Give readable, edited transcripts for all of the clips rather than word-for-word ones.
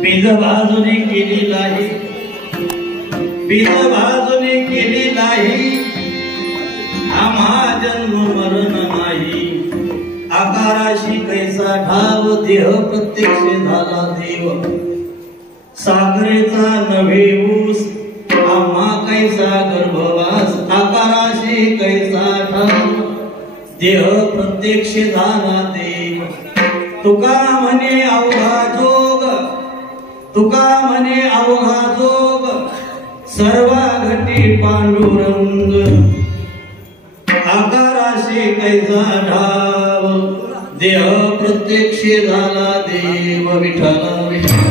बीज भाजूने केली लाही, बीज भाजूने केली लाही, आम्हा जन्म मरण नाही. आकाराशी कैसा ठाव देह प्रत्यक्ष झाला देव. सागरेचा नव्हे ऊस आम्हा कैसा गर्भवास. आकाराशी कैसा ठाव देह प्रत्यक्ष झाला देव. तुका म्हणे अवघा जोग, तुका म्हणे अवघा जोग, सर्वा घटी पांडुरंग. आकाराशी कैसा ठाव देह प्रत्यक्ष झाला देव. विठ्ठल विठ्ठल.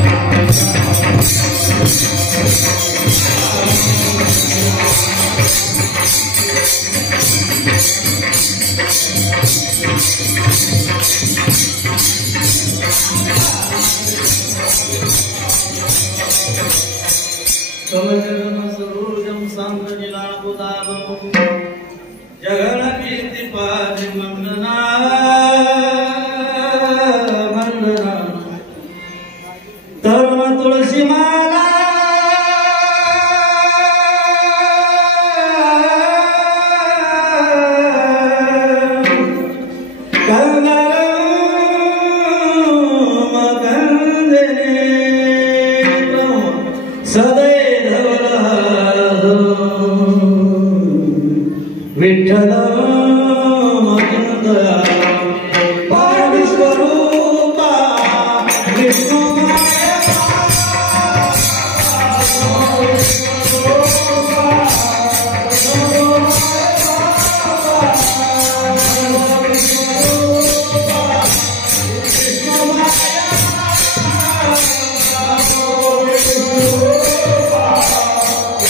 कवचरम सरोजम सांद्रजिलाकुदाभम जगन कीर्ति पाद वंदना वंदना. तरुण तुलसी माला विठ्ठल परमेश्वरूपा विष्णु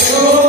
Oh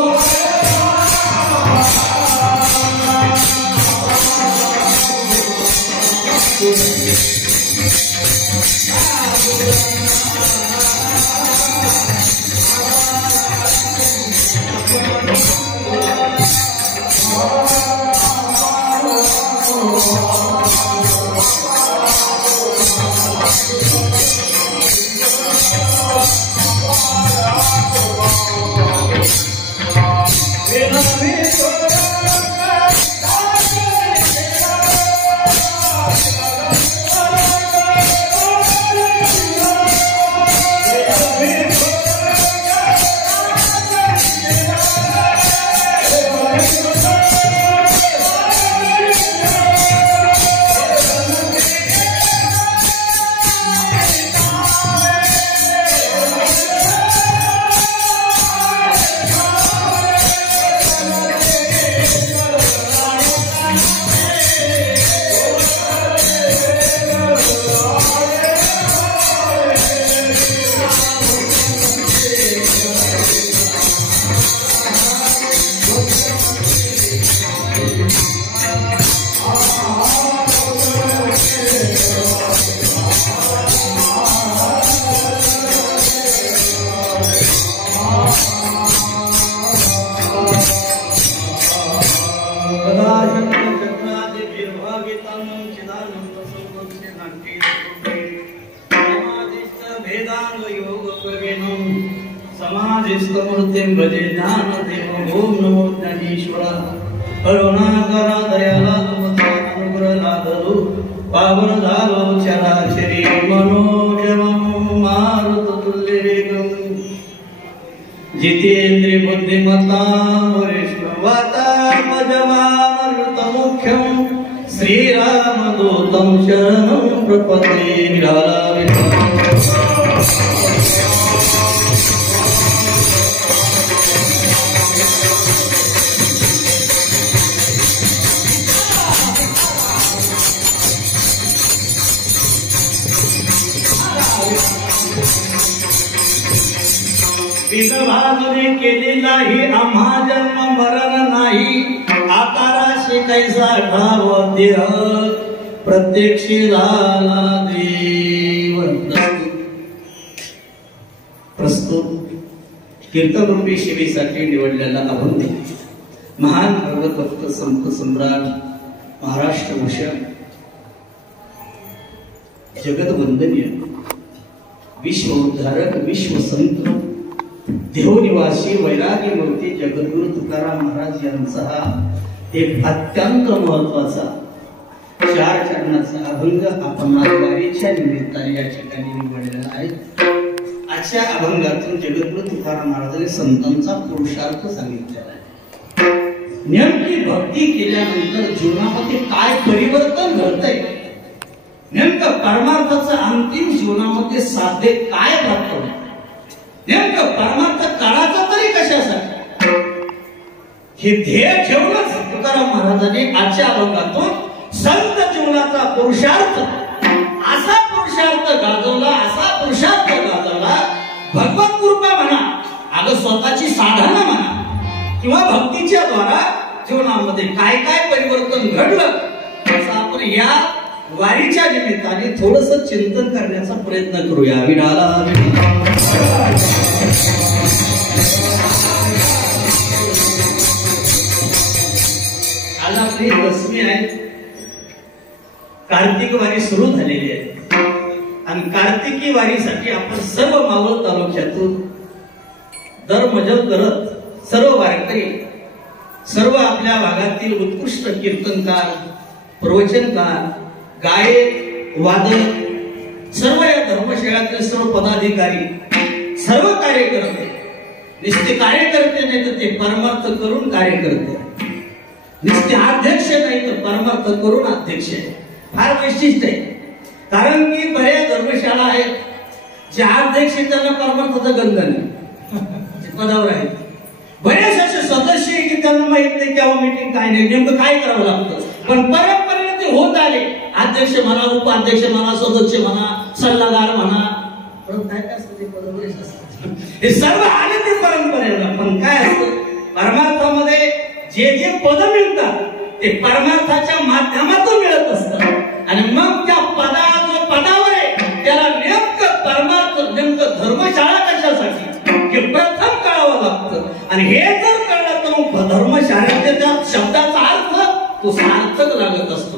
समाधिस्तमूर्तिं भजे ज्ञानदेव ओम नमो ज्ञानेश्वरा करुणाकरा दयाला अनुग्रहादरू पावन झालो चराचरी मनोजवं मारुततुल्यवेगं जितेन्द्रिय बुद्धिमतां वरिष्ठवातात्मजमामृतमुख्यं श्रीरामदूतं शरणं प्रपद्ये विराला विधवाने केलेला ही आम्हा जन्म मरण नाही आकाराशी कैसा ठाव देह प्रत्यक्षी झाला देव प्रस्तुत कीर्तनरूपी शिवेसाठी निवडलेला अभंग महान भगवत भक्त संत सम्राट महाराष्ट्र भूषण जगत वंदनीय विश्व उद्धारक विश्व संत देवनिवासी वैरागी मूर्ती जगद्गुरु तुकाराम महाराज यांचा हा एक अत्यंत महत्वाचा 4 चरणाचा अभंग आपण वारीच्या निमित्ताने या ठिकाणी निवडलेला आहे। आजच्या अभंगातून जगद्गुरु तुकाराम महाराजांनी संतांचा पुरुषार्थ सांगितलेला आहे। नेमकी भक्ती केल्यानंतर जीवनामध्ये काय परिवर्तन घडतंय, नेमकं परमार्थाचं अंतिम जीवनामध्ये साध्य काय प्राप्त होतं, नेमकं परमार्थ काळाचा तरी कशासाठी हे ध्येय ठेवूनच तुकाराम महाराजांनी आजच्या अभंगातून संत जीवनाचा पुरुषार्थ असा पुरुषार्थ गाजवला भगवत कृपा म्हणा अगं स्वतःची साधना म्हणा किंवा भक्तीच्या द्वारा जीवनामध्ये काय काय परिवर्तन घडलं असं आपण या वारीच्या निमित्ताने थोडस चिंतन करण्याचा प्रयत्न करूया। विडाला आज आपली 10वी आहे, कार्तिक वारी सुरू झालेली आहे आणि कार्तिकी वारीसाठी आपण सर्व मावळ तालुक्यातून दरमजल करत सर्व वारकरी सर्व आपल्या भागातील उत्कृष्ट कीर्तनकार प्रवचनकार गायक वादक सर्व या धर्मशाळातील सर्व पदाधिकारी सर्व कार्यकर्ते नुसते कार्यकर्ते नाही तर ते परमार्थ करून कार्यकर्ते, नुसते अध्यक्ष नाही तर परमार्थ करून अध्यक्ष आहे। फार वैशिष्ट्य आहे, कारण की बऱ्याच धर्मशाळा आहेत जे अध्यक्ष त्यांना परमार्थाचा गंध नाही पदावर आहेत, बरेच असे सदस्य आहे की त्यांना माहित नाही की मीटिंग काय नाही नेमकं काय करावं लागतं, पण परंपरेने ते होत आले अध्यक्ष म्हणा उपाध्यक्ष म्हणा सदस्य म्हणा सल्लागार म्हणा हे सर्व आले ते परंपरेला। पण काय असतं परमार्थामध्ये जे जे पद मिळतात ते परमार्थाच्या माध्यमातून मिळत असतात आणि मग त्या जो पदावर आहे त्याला नेमकं परमार्थ नेमकं धर्मशाळा कशासाठी हे प्रथम कळावं लागतं. आणि हे जर कळलं तर मग धर्मशाळेच्या शब्दाचा अर्थ तो सार्थक लागत असतो.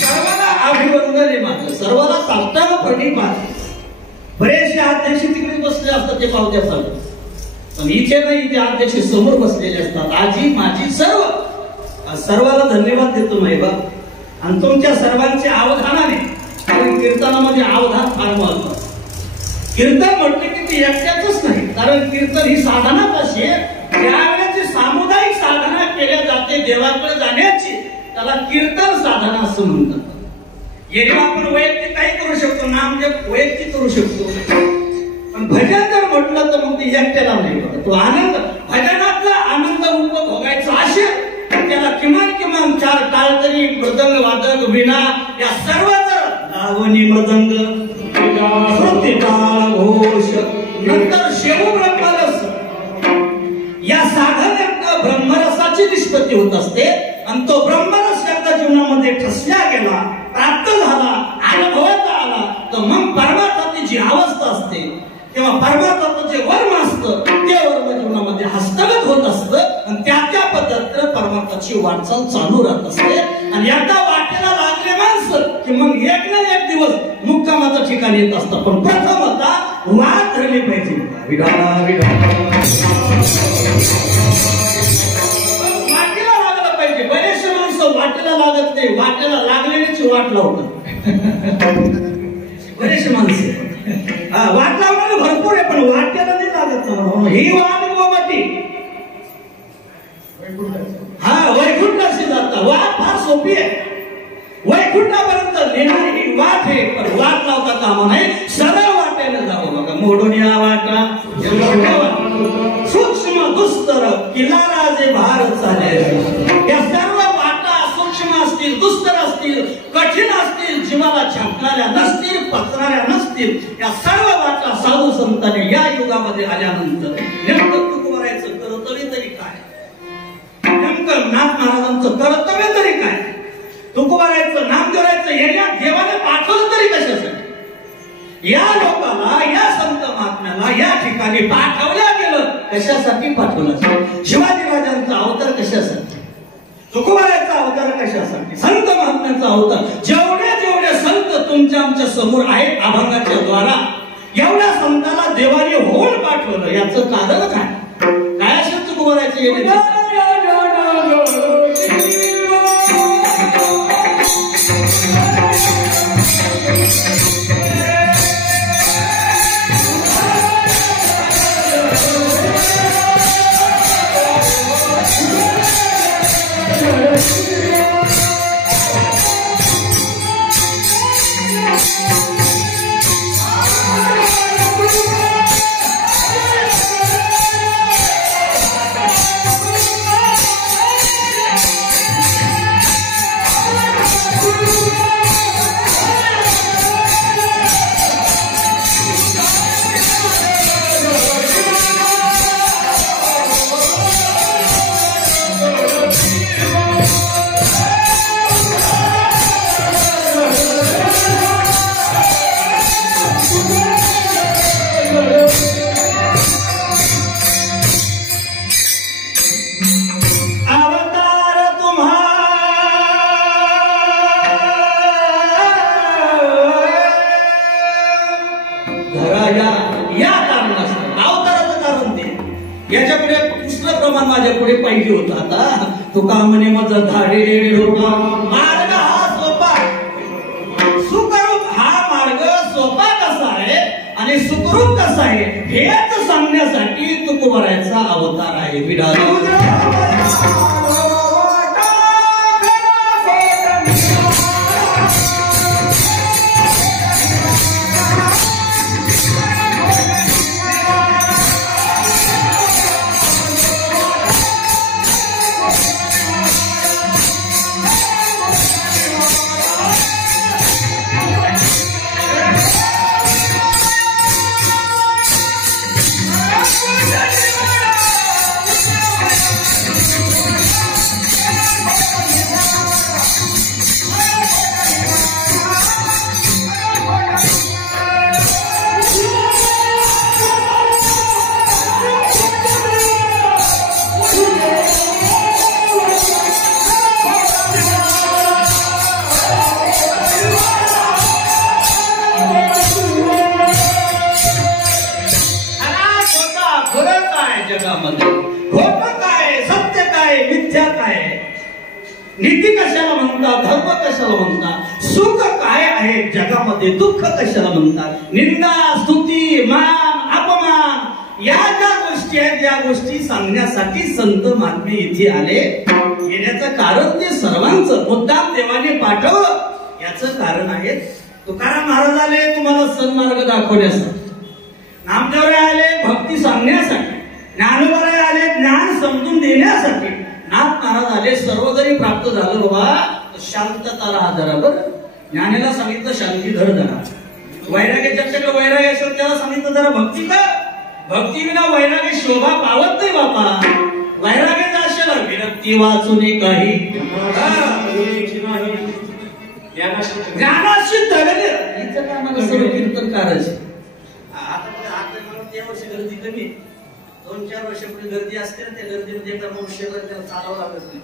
सर्वांना अभिवंदन आहे मात्र सर्वांना साष्टांग प्रणिपात. बरेचसे अध्यक्ष तिकडे बसले असतात ते पावत्या चालू, पण इथे नाही, ते अध्यक्ष समोर बसलेले असतात. आजी माझी सर्वाला धन्यवाद देतो माहिबा. आणि तुमच्या सर्वांच्या अवधानाने, कारण कीर्तनामध्ये अवधान फार महत्वाचं. कीर्तन म्हटलं की ते एकट्याच नाही, कारण कीर्तन ही साधना कशी आहे, त्यावेळेची सामुदायिक साधना केल्या जाते देवाकडे जाण्याची, त्याला कीर्तन साधना असं म्हणतात. येथे आपण वैयक्तिक काही करू शकतो, नामजप वैयक्तिक करू शकतो, पण भजन जर म्हटलं तर मग ते एकट्याला नाही बघत. तो आनंद, भजनातला आनंद उपभोगायचा असेल तर त्याला किमान 4 टाळ तरी, मृदंग वादक वीणा या सर्व जर लावणी मृदंग श्रुती टाळ घोष नंतर शेवू ब्रह्मरस या साधनेत ब्रह्मरसाची निष्पत्ती होत असते. आणि तो ब्रह्मरस एका जीवनामध्ये ठसल्या गेला, प्राप्त झाला, अनुभवात आला तर मग परमार्थाची जी अवस्था असते तेव्हा परमार्थाचं जे वर्म असतं ते वर्म जीवनामध्ये हस्तगत होत असतं. आणि त्या पद्धतीने परमार्थाची वाटचाल चालू राहत असते. आणि एकदा वाटेला लागले माणसं की मग एक ना एक दिवस मुक्कामाचं ठिकाण येत असतं. पण प्रथम आता वाट धरली पाहिजे. वाटेला लागलं पाहिजे. बरेचसे माणसं वाटेला लागत नाही, वाटेला लागलेल्याची वाट लावतात. बरेचसे माणसं वाट लावणारे भरपूर आहे, पण वाट्याला नाही लागत ना. ही वाट गोमती वैकुंठाशी जाता. वाट फार सोपी आहे, वैकुंठापर्यंत नेणारी ही वाट आहे, पण वाट लावता कामा नाही, सरळ वाटेला जावं. बघा मोडून या वाटा सूक्ष्म दुस्तर किल्लारा जे भार चाले. या सर्व वाटा सूक्ष्म असतील, दुस्तर असतील, कठीण असतील, जीवाला झंपणाऱ्या नसतील, पचणाऱ्या नसतील, या सर्व वाटा साधू संतांनी या युगामध्ये आल्यानंतर नेमकं तुकोबारायचं कर्तव्य तरी काय, नेमकं नाथ महाराजांचं कर्तव्य तरी काय, तुकोबारायचं नाम करायचं येण्या देवाने पाठवलं तरी कशासाठी, या लोकांना या संत महात्म्याला या ठिकाणी पाठवल्या गेलं कशासाठी पाठवलं. शिवाजी राजांचा अवतार कशासाठी, तुकोबारायचा अवतार कशासाठी, संत महात्म्याचा अवतार. जेवढे संत तुमच्या आमच्या समोर आहेत अभंगाच्या द्वारा, एवढ्या संतांना देवाने होऊन पाठवलं. याचं कारण काय असेल तुकोबारायचं येण्याचं? माझ्यापुढे पाहिजे होता. आता तुका म्हणे माझं धाडे मार्ग हा सोपा, सुखरूप हा मार्ग सोपा कसा आहे आणि सुखरूप कसा आहे हेच सांगण्यासाठी तुकोबारायचा अवतार आहे. जगामध्ये. खोटं काय, सत्य काय, मिथ्या काय, नीती कशाला म्हणतात, धर्म कशाला म्हणतात, सुख काय आहे जगामध्ये, दुःख कशाला म्हणतात, निंदा, स्तुती, मान, अपमान, या ज्या गोष्टी आहेत या गोष्टी सांगण्यासाठी संत महात्मे इथे आले. येण्याचं कारण ते सर्वांचं मुद्दाम देवाने पाठवलं. याचं कारण आहे तुकाराम महाराज आले तुम्हाला सन्मार्ग दाखवण्यासाठी, नामदेवराय आले भक्ती सांगण्यासाठी, ज्ञानोबाराय आले ज्ञान समजून देण्यासाठी, नाथ महाराज आले सर्व जरी प्राप्त झालं बाबा शांतता राहा जरा. बरं, ज्ञानेला सांगितलं शांती धर जरा, वैराग्य ज्याच्याकडे वैराग्य असेल त्याला सांगितलं जरा भक्ती कर. भक्ती विना वैराग्य शोभा पावत नाही बापा. वैराग्य असेल विरक्ती वाचून काही ज्ञानाशी तगडे इथं काय मला सर्व कीर्तन करायचे. आता वर्षी गर्दी कमी, 2-4 वर्षापूर्वी गर्दी असते ना, त्या गर्दीमध्ये एका मनुष्याला त्याला चालावं लागत नाही.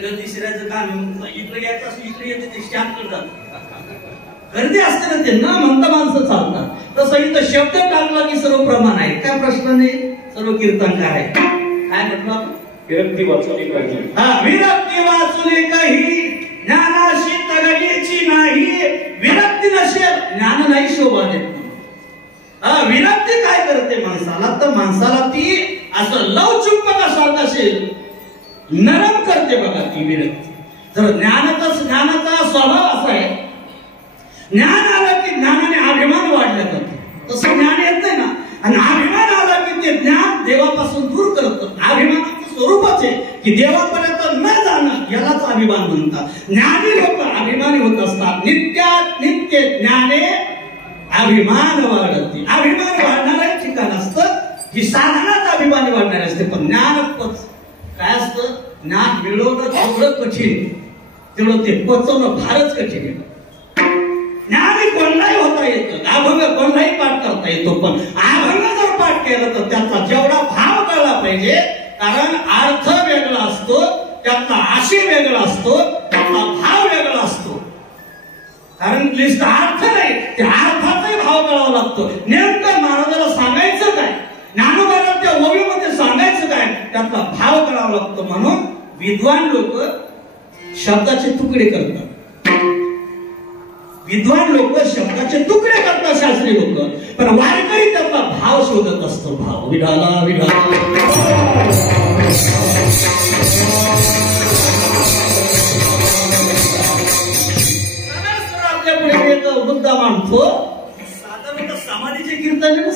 गर्दी शिरायचं काम इकडे यायचं असं इकडे येते ते स्टँड करतात. गर्दी असते ना ते न म्हणता माणसं चालतात. तसं इथं शब्द टाकला की सर्व प्रमाण आहे. काय प्रश्न नाही, सर्व कीर्तनकार आहे. काय म्हटलं आपण? विरक्ती वाचून काही. हा, विरक्ती वाचून काही ज्ञानाशी तगडीची नाही. विरक्ती नसेल ज्ञान नाही शोभा देत. विरक्ती काय करते माणसाला, तर माणसाला ती असं लवचुंबकासारखं असेल नरम करते बघा ती विरक्ती. तर ज्ञानाचा स्वभाव असा आहे, ज्ञान आलं की ज्ञानाने अभिमान वाढला जातो. तसं ज्ञान येत नाही ना, आणि अभिमान आला की ते ज्ञान देवापासून दूर करतं. अभिमानाचं स्वरूपच आहे की देवापर्यंत न जाणं यालाच अभिमान म्हणतात. ज्ञानी लोक अभिमानी होत असतात. नित्यात नित्य ज्ञाने अभिमान वाढते. अभिमान वाढणारं ठिकाण असतं ही साधनाच अभिमान वाढणारे असते. पण ज्ञान काय असतं, ज्ञान मिळवणं जेवढं कठीण तेवढं ते पचवणं फारच कठीण आहे. ज्ञान कोणलाही होता येतं, अभंग कोणलाही पाठ करता येतो, पण अभंग जर पाठ केलं तर त्याचा जेवढा भाव कळला पाहिजे. कारण अर्थ वेगळा असतो, त्यातला आशय वेगळा असतो, त्यातला भाव वेगळा असतो. कारण नुसता अर्थ नाही, त्या अर्थाचाही भाव कळावा लागतो. नेमकं महाराजाला सांगायचं काय, ज्ञानोबाला त्या ओवीमध्ये सांगायचं काय, त्यातला भाव कळावा लागतो. म्हणून विद्वान लोक शब्दाचे तुकडे करतात. विद्वान लोक शब्दाचे तुकडे करतात, शास्त्री लोक. पण वारकरी त्यातला भाव शोधत असतो. भाव विढाला विढाला आपल्या पुढे एक मुद्दा मांडतो. साधारण समाधीचे कीर्तन आहे ना,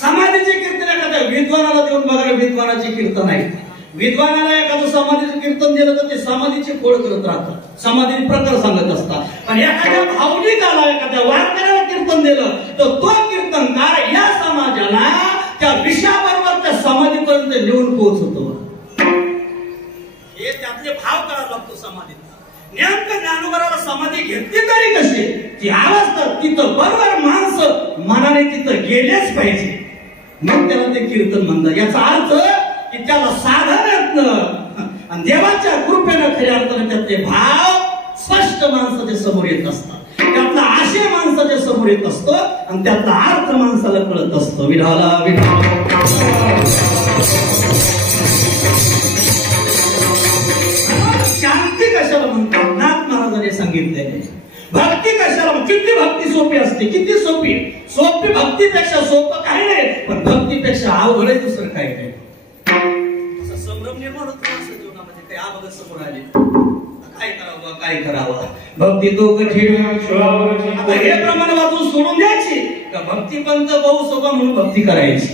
समाधीचे कीर्तन एखाद्या विद्वानाला देऊन बघा. विद्वानाचे कीर्तन आहे. विद्वानाला एखादं समाधीचं कीर्तन दिलं तर ते समाधीचे खोड करत राहतात, समाधीचे प्रकार सांगत असतात. पण एखाद्या भावनिकाला एखाद्या वारकऱ्याला कीर्तन दिलं तर तो कीर्तनकार या समाजाला त्या विषयाबरोबर त्या समाधीपर्यंत नेऊन पोहोचतो. हे त्यातले भाव करावा लागतो समाधीत. नेमकं ज्ञानोबाला समाधी घेतली तरी कशी ती अवस्था तिथं बरोबर माणसं मनाने तिथं गेलेच पाहिजे, मग त्याला ते कीर्तन म्हणतात. याचा अर्थ की त्याला साधनातनं आणि देवाच्या कृपेनं खऱ्या अर्थाने त्यातले भाव स्पष्ट माणसाच्या समोर येत असतात. त्यातला आशय माणसाच्या समोर येत असतो आणि त्यातला अर्थ माणसाला कळत असतो. विढाला विढाला शांती कशाला म्हणतात, नाथ महाराजांनी सांगितलेले. भक्ती कशाला, किती भक्ती सोपी असते, किती सोपी. सोपी भक्तीपेक्षा सोपं काही नाही, पण भक्तीपेक्षा अवघड आहे दुसरं काही नाही. संभ्रम निर्माण होतो असं जीवनामध्ये. काही अवघड समोर आले काय करावं काय करावं. भक्ती तो कठीण. आता हे प्रमाण वाचून सोडून द्यायची का भक्तीपंत बहु सोपा म्हणून भक्ती करायची.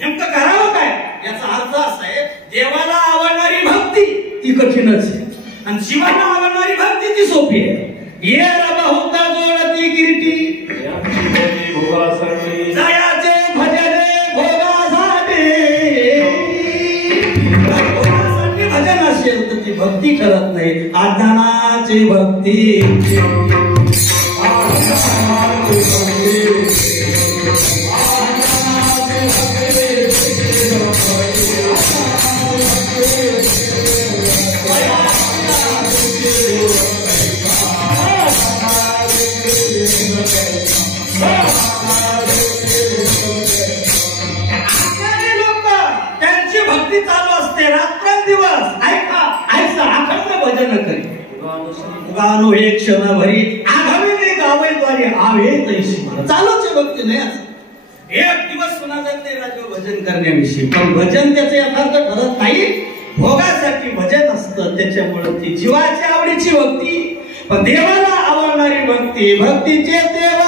नेमकं करावं काय याचा अर्थ असा आहे, देवाला आवडणारी भक्ती ती कठीणच आहे आणि शिवाला आवडणारी भक्ती ती सोपी आहे. ये बहुता जोडती कीर्ती जयाचे भजने भोगासाठी. भोगासाठी भजन असेल तर ती भक्ती करत नाही. अज्ञानाची भक्ती गानो हे क्षण भरी आघावीने गावैद्वारे आवे तैशी मला चालूच आहे भक्ती नाही असं एक दिवस सुना जात नाही राजा भजन करण्याविषयी पण भजन त्याचं यथार्थ ठरत नाही भोगासाठी भजन असतं त्याच्यामुळे ती जीवाची आवडीची भक्ती पण देवाला आवडणारी भक्ती भक्तीचे देव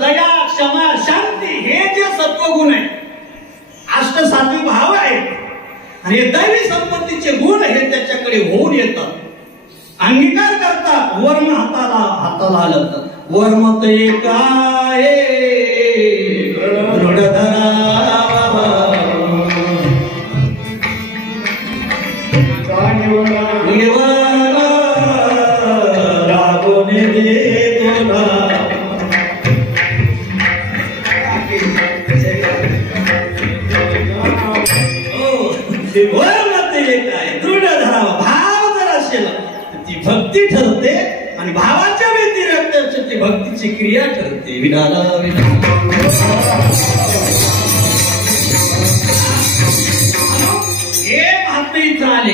दया क्षमा शांती हे जे सत्वगुण आहे अष्टसात्विक भाव आहेत आणि दैवी संपत्तीचे गुण हे त्याच्याकडे होऊन येतात अंगीकार करतात वर्म हाताला हलवतात वर्म ते काय दृढधरा भक्ती ठरते आणि भावाच्या व्यतिरिक्त ती भक्तीची क्रिया ठरते विडाला हे महात्मे इथं आले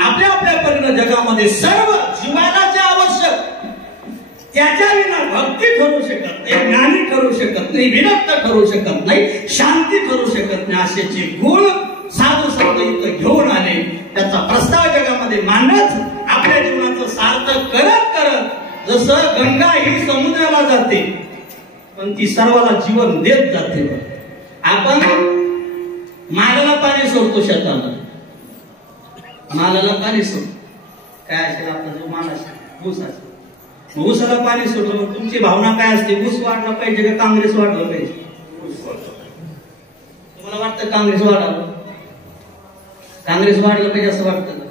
आपल्या आपल्या परीने जगामध्ये सर्व जीवाला जे आवश्यक त्याच्या विना भक्ती ठरू शकत नाही ज्ञानी ठरू शकत नाही विरक्त ठरू शकत नाही शांती ठरू शकत नाही असेचे गुण साधू संत इथं घेऊन आले त्याचा प्रस्ताव जगामध्ये मांडत आपल्या जीवनाचं सार्थक करत करत जसं गंगा ही समुद्राला जाते पण ती सर्वाला जीवन देत जाते आपण मालाला पाणी सोडतो शेताला मालाला पाणी सोडतो काय असेल आपला जो माल असेल ऊस असेल ऊसाला पाणी सोडलं मग तुमची भावना काय असते ऊस वाढला पाहिजे का काँग्रेस वाढलं पाहिजे तुम्हाला वाटतं काँग्रेस वाढावं काँग्रेस वाढलं पाहिजे असं वाटतं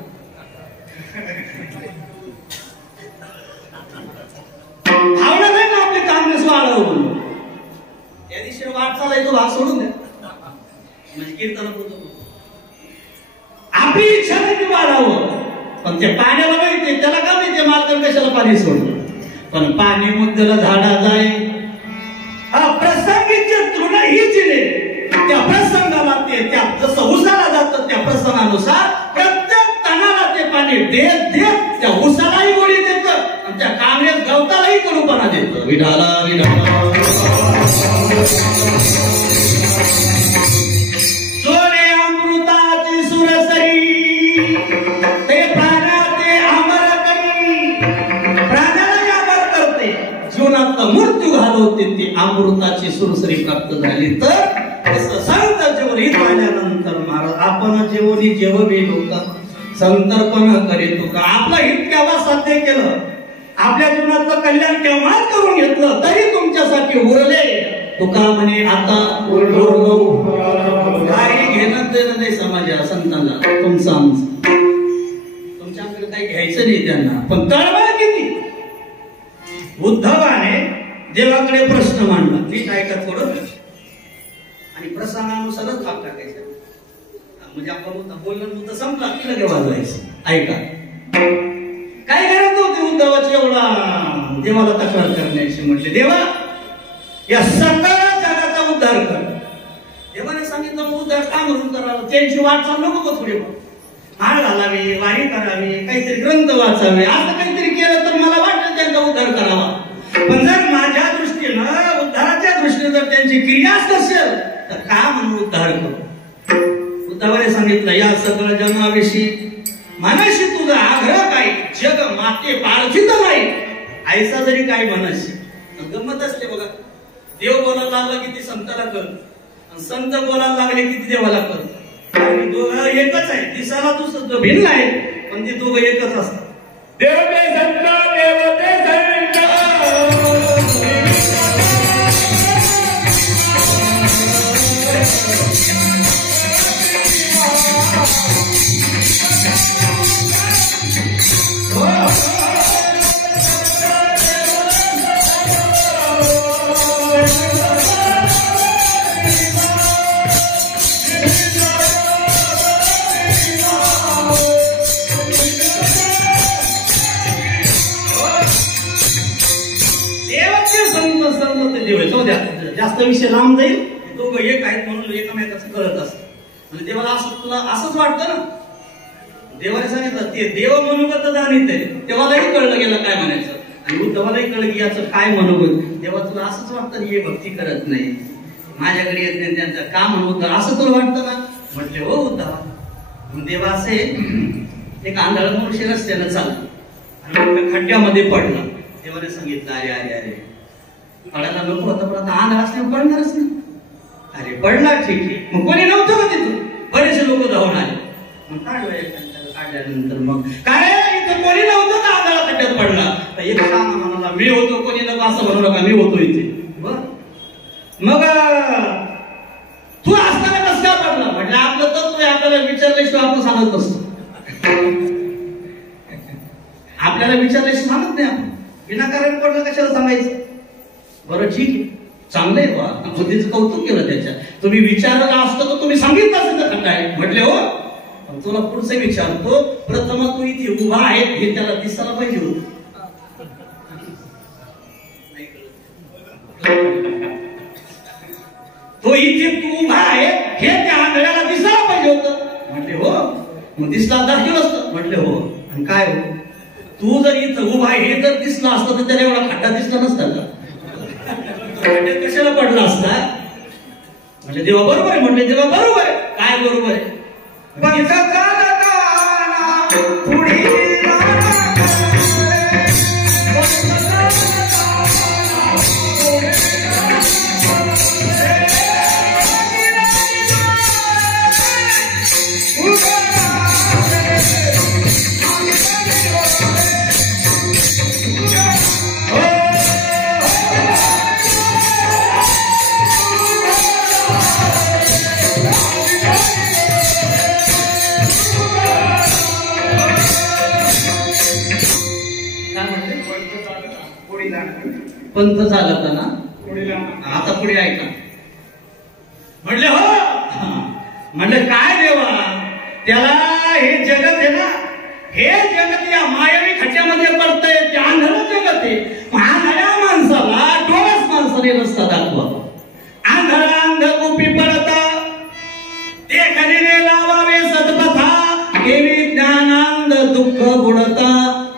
भावना नाही ना आपली काँग्रेस वाढावं म्हणून त्या दिवशी वाटचाल आहे तो भाग सोडून द्या म्हणजे कीर्तन आपली इच्छा नाही की वाढावं पण ते पाण्याला माहिती त्याला का माहिती मालकन कशाला पाणी सोडलं पण पाणी मुद्द्याला झाडा जाय प्रसंगीचे तृण ही जिरे त्या प्रसंगाला ते त्या जसं उसाला जातं त्या प्रसंगानुसार प्रत्येक तणाला ते पाणी देत देत त्या उसालाही गोडी देतं आणि त्या काँग्रेस गवतालाही कडूपणा देतं विढाला विढाला सोने अमृताची सुरसरी ते प्राण्याचे अमर करी प्राण्यालाही अमर करते जीवनातला मृत्यू घालवते ती अमृताची सुरसरी प्राप्त झाली तर संत जेवणी पाहिल्यानंतर महाराज आपण जेवणी जेववी लोक संतर्पण करीत का आपलं हित केव्हा साध्य केलं आपल्या जीवनाचं कल्याण केव्हा करून घेतलं तरी तुमच्यासाठी उरले तुका म्हणे आता काही घेणं देणं नाही समाजा संतांना तुमचं आमचं तुमच्याकडे काही घ्यायचं नाही त्यांना पण तळमळ किती उद्धवाने देवाकडे प्रश्न मांडला नीट ऐका थोडं आणि प्रसंगानुसारच भाग टाकायचा म्हणजे आपण बोलणं मुद्दा संपला की लगे वाजवायचं ऐका काय गरज होती उद्धवाची एवढा देवाला तक्रार करण्याची म्हटले देवा या सगळ्या जगाचा उद्धार कर देवाने सांगितलं उद्धार का म्हणून करावं त्यांची वाटचाल नको थोडी हार घालावी वारी करावी काहीतरी ग्रंथ वाचावे असं काहीतरी केलं तर मला वाटतं त्यांचा उद्धार करावा पण जर माझ्या दृष्टीनं उद्धाराच्या दृष्टीने जर त्यांची क्रियाच नसेल तर का म्हणून उद्धार करू उद्धवाने सांगितलं या सगळं जन्माविषयी मनाशी तुझा आग्रह काय जग माते पाळखीत नाही ऐसा जरी काय मनाशी गंमत असते बघा देव बोलायला लागला की ती संताला कळत संत बोलायला लागले की ती देवाला कळत दोघं एकच आहे दिसाला दुसरं भिन्न आहे पण ते दोघं एकच असतात देव ते संत देव ते संत जास्त विषय लांब जाईल, दोघं एक आहेत म्हणून एकमेकाचं कळत असत. म्हणजे देवाला असं तुला असंच वाटतं ना, देवाने सांगितलं ते देव मनोगत जाणीत आहे, देवालाही कळलं गेलं काय म्हणायचं, आणि उद्धवालाही कळलं की याचं काय मनोगत. देवा तुला असंच वाटतं हे भक्ती करत नाही, माझ्याकडे येत नाही, त्यांचं का म्हणून असं तुला वाटतं ना. म्हटले हो उद्धवा. देवा असे एक आंधळ मनुष्य रस्त्यानं चालला आणि खड्ड्यामध्ये पडला. देवाने सांगितलं अरे अरे अरे पडायला नको होता, पण आता आंधळ असल्यावर पडणारच नाही. अरे पडला ठीक आहे, मग कोणी नव्हतं का तिथं, बरेचसे लोक धावून आले. मग काढल्यानंतर मग काय इथं कोणी नव्हतं का आंधळा खड्ड्यात पडला. एक सांग म्हणाला मी होतो, कोणी नको असं म्हणू नका, मी होतो इथे. बर मग तू असताना कसं काय पडला. म्हटलं आपलं तत्व आपल्याला विचारल्याशिवाय आपण सांगत नसतो, आपल्याला विचारल्याशिवाय सांगत नाही आपण. विनाकारण पडलं कशाला सांगायचं. बरं ठीक आहे, चांगलंय बा, बुद्धीचं कौतुक केलं त्याच्या. तुम्ही विचारलं असतं तर तुम्ही सांगितलं असतं तर खड्डा आहे. म्हटले हो तुला पुढचं विचारतो, प्रथम तू इथे उभा आहे हे त्याला दिसायला पाहिजे होत. तो इथे तू उभा आहे हे त्या आंधळ्याला दिसायला पाहिजे होतं. म्हटले हो, मग दिसला दाखल असतं. म्हटले हो, आणि काय हो तू जर इथं उभा आहे हे जर दिसलं असतं तर त्याला एवढा खड्डा दिसला नसता का, कशाला पडला असता. म्हणजे देवा बरोबर आहे. म्हटले देवा बरोबर आहे. काय बरोबर आहे. पंथ चालताना आता पुढे ऐका. म्हणले हो, म्हणले काय देवा त्याला हे जगत आहे ना, हे जगत या मायावी खड्ड्यामध्ये पडतंय, ते आंधळ जगत आहे. आंधळ्या माणसाला डोळस माणसाने रस्ता दाखवा. आंधळा अंध गोपी पडता ते खजिने लावावे सदपथा, केवी ज्ञानांद दुःख बुडता,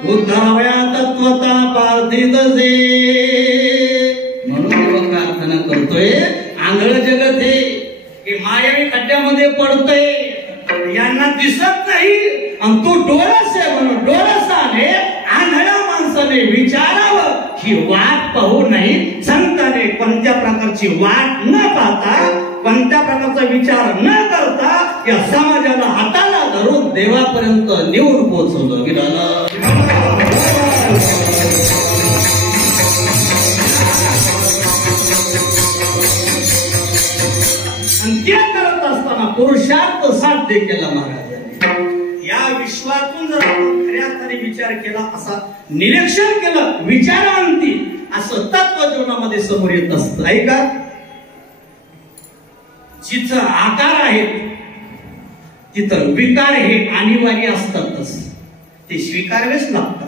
उद्धाव्या तत्वता पार्थित जे. म्हणून प्रार्थना करतोय, आंधळ जगत हे मायावी खड्ड्यामध्ये पडतंय, यांना दिसत नाही, आणि तू डोळस आहे म्हणून डोळसाने आंधळ्या माणसाने विचारावं ही वाट पाहू नाही. संताने कोणत्या प्रकारची वाट न पाहता, कोणत्या प्रकारचा विचार न करता या समाजाला हाताला धरून देवापर्यंत नेऊन पोहोचवलं. विराला आणि ते करत असताना पुरुषार्थ साध्य केला महाराजांनी. या विश्वातून जर आपण खऱ्या अर्थाने विचार केला, असा निरीक्षण केलं, विचारांती असं तत्व जीवनामध्ये समोर येत असतं. ऐका, जिथं आकार आहे तिथं विकार हे अनिवार्य असतातच, ते स्वीकारावेच लागतात.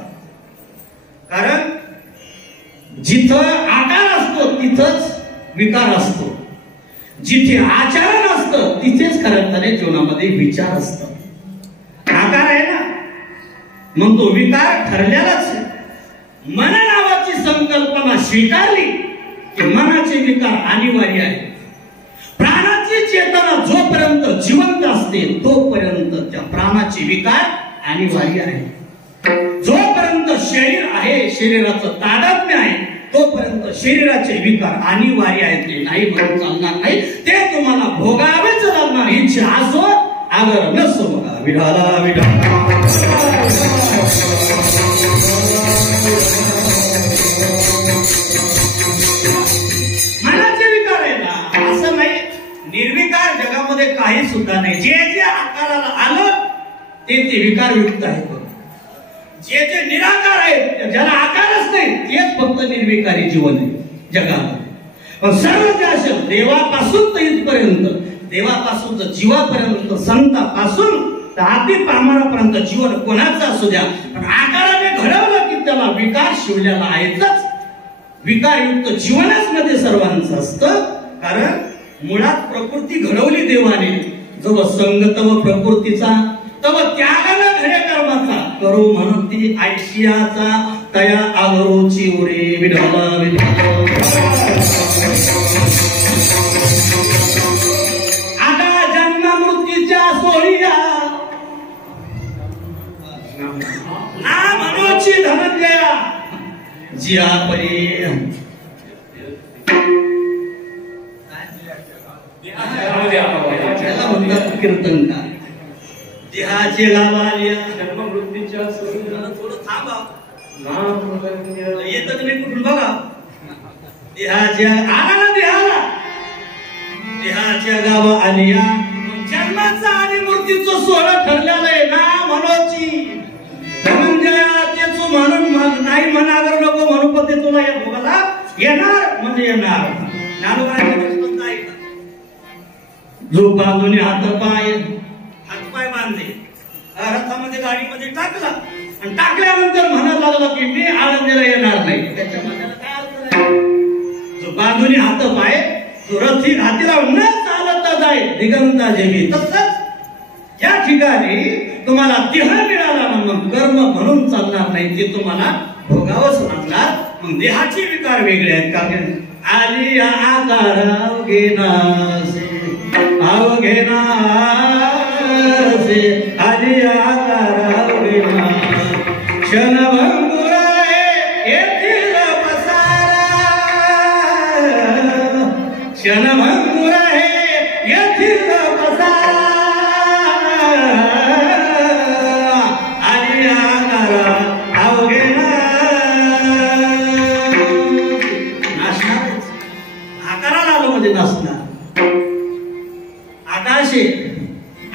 कारण जिथं आकार असतो तिथंच विकार असतो, जिथे आचरण असतं तिथेच खऱ्या अर्थाने जीवनामध्ये विचार असतात. आकार आहे ना, मग तो विकार ठरलेलाच आहे. मन नावाची संकल्पना स्वीकारली की मनाचे विकार अनिवार्य आहे. प्राणाची चेतना जोपर्यंत जिवंत असते तोपर्यंत त्या प्राणाचे विकार अनिवार्य आहे. जोपर्यंत शरीर आहे, शरीराचं तादात्म्य आहे, तोपर्यंत शरीराचे विकार अनिवार्य आहेत. ते नाही म्हणून चालणार नाही, ते तुम्हाला भोगावेच लागणार. इच्छा असो अगर नसो बघा. विठाला विठाला मनाचे विकार आहे ना, असं नाही. निर्विकार जगामध्ये काही सुद्धा नाही. जे जे आकाराला आलं ते विकार युक्त आहेत. जे जे निराकार आहेत, ज्याला आकारच नाही, तेच फक्त निर्विकारी जीवन आहे जगामध्ये. पण सर्व जे असेल देवापासून तर इथपर्यंत, देवापासून तर जीवापर्यंत, संतापासून तर अति पामरापर्यंत जीवन कोणाचं असू द्या, पण आकाराने घडवलं की त्याला विकार शिवलेला आहेच. विकारयुक्त जीवनच मध्ये सर्वांचं असतं. कारण मुळात प्रकृती घडवली देवाने. जव संग तव प्रकृतीचा तव त्यागाला घडे कर्माचा करू म्हणून ती आयशियाचा तया आगरोची उरे विढाला आता जन्म मृत्यूच्या सोहळ्या ना मनोची धनंजया जिया परी त्याला म्हणतात कीर्तनकार. देहाचे लावालिया जन्म मृत्यूच्या सोहळ्या. थोडं थांबा येत तुम्ही कुठून बघा. देहाच्या आला ना देहाला देहाच्या गावा आलिया जन्माचा आणि मृत्यूचं सोहळं ठरलेलं आहे ना मनोची धनंजया. तेच म्हणून नाही म्हणागर नको म्हणून पण ते तुला या भोगाला येणार म्हणजे येणार. जो बांधून हातपाय बांधले रथामध्ये गाडीमध्ये टाकला आणि टाकल्यानंतर म्हणायला लागला की मी आळंदीला येणार नाही. त्याच्या मनाला काय अर्थ नाही. जो बांधून हातपाय जो रथी हातीला न चालता जाय दिगंता जगी. तसंच या ठिकाणी तुम्हाला देह मिळाला मग कर्म म्हणून चालणार नाही. ते तुम्हाला भोगावंच लागणार. मग देहाचे विकार वेगळे आहेत. कारण आली आकार अवघेनासे अवघेनासे आली आकार अवघेना क्षणभंगुर येथील पसारा क्षणभंगुर येथील पसारा आली आकार अवघेना आकाराला आलो म्हणजे नसणार.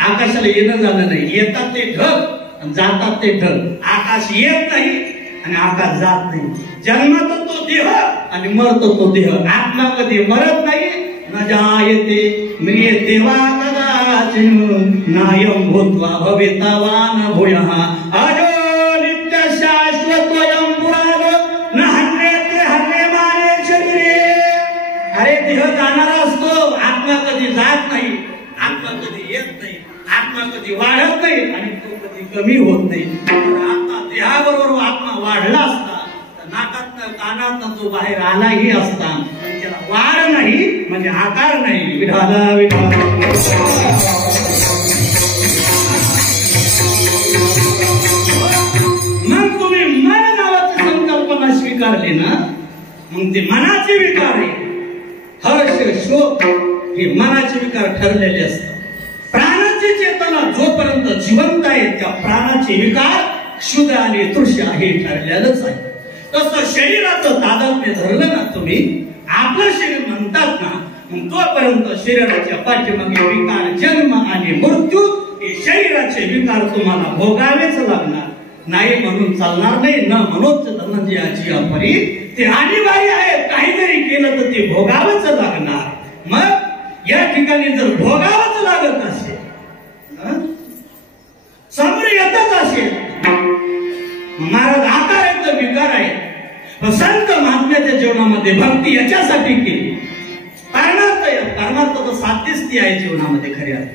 आकाशाला येणं झालं नाही. येतात ते ढग जातात ते ढग. आकाश येत नाही आणि आकाश जात नाही. जन्मात तो देह आणि मरतो तो देह. आत्मा कधी मरत नाही. न जायते म्रियते वा कदाचित् नायं भूत्वा भवितवान भूयः अजो नित्य शाश्वतोऽयं पुराणो न हन्यते हन्यमाने शरीरे. अरे देह जाणारा असतो. आत्मा कधी जात नाही. आत्मा कधी येत नाही. आत्मा कधी वाढत नाही आणि तो कधी कमी होत नाही. आता देहाबरोबर आत्मा वाढला असता तर नाकातनं कानातनं तो बाहेर आलाही असता. पण त्याला वाढ नाही म्हणजे आकार नाही. विठाला विठाला मग तुम्ही मन नावाची संकल्पना स्वीकारली ना मग ते मनाचे विकार आहे. हर्ष शोक हे मनाचे विकार ठरलेले असतात. प्राणाची चेतना जोपर्यंत जिवंत आहे त्या प्राणाचे विकार क्षुद्र आणि तृष्य हे ठरलेलंच आहे. तसं शरीराचं तादात्म्य धरलं ना तुम्ही आपलं शरीर म्हणतात ना मग तोपर्यंत शरीराच्या पाठीमागे विकार जन्म आणि मृत्यू हे शरीराचे विकार तुम्हाला भोगावेच लागणार. नाही म्हणून चालणार नाही. न म्हणूच धनंजयाची अपरी ते अनिवार्य आहे. काहीतरी केलं तर ते भोगावंच लागणार. मग या ठिकाणी जर भोगावंच लागत असेल समोर येतच असेल महाराज आकाराचं विकार आहे. संत महात्म्याच्या जीवनामध्ये भक्ती याच्यासाठी केली. परमार्थ तर साध्यच ती आहे जीवनामध्ये खरी आहे.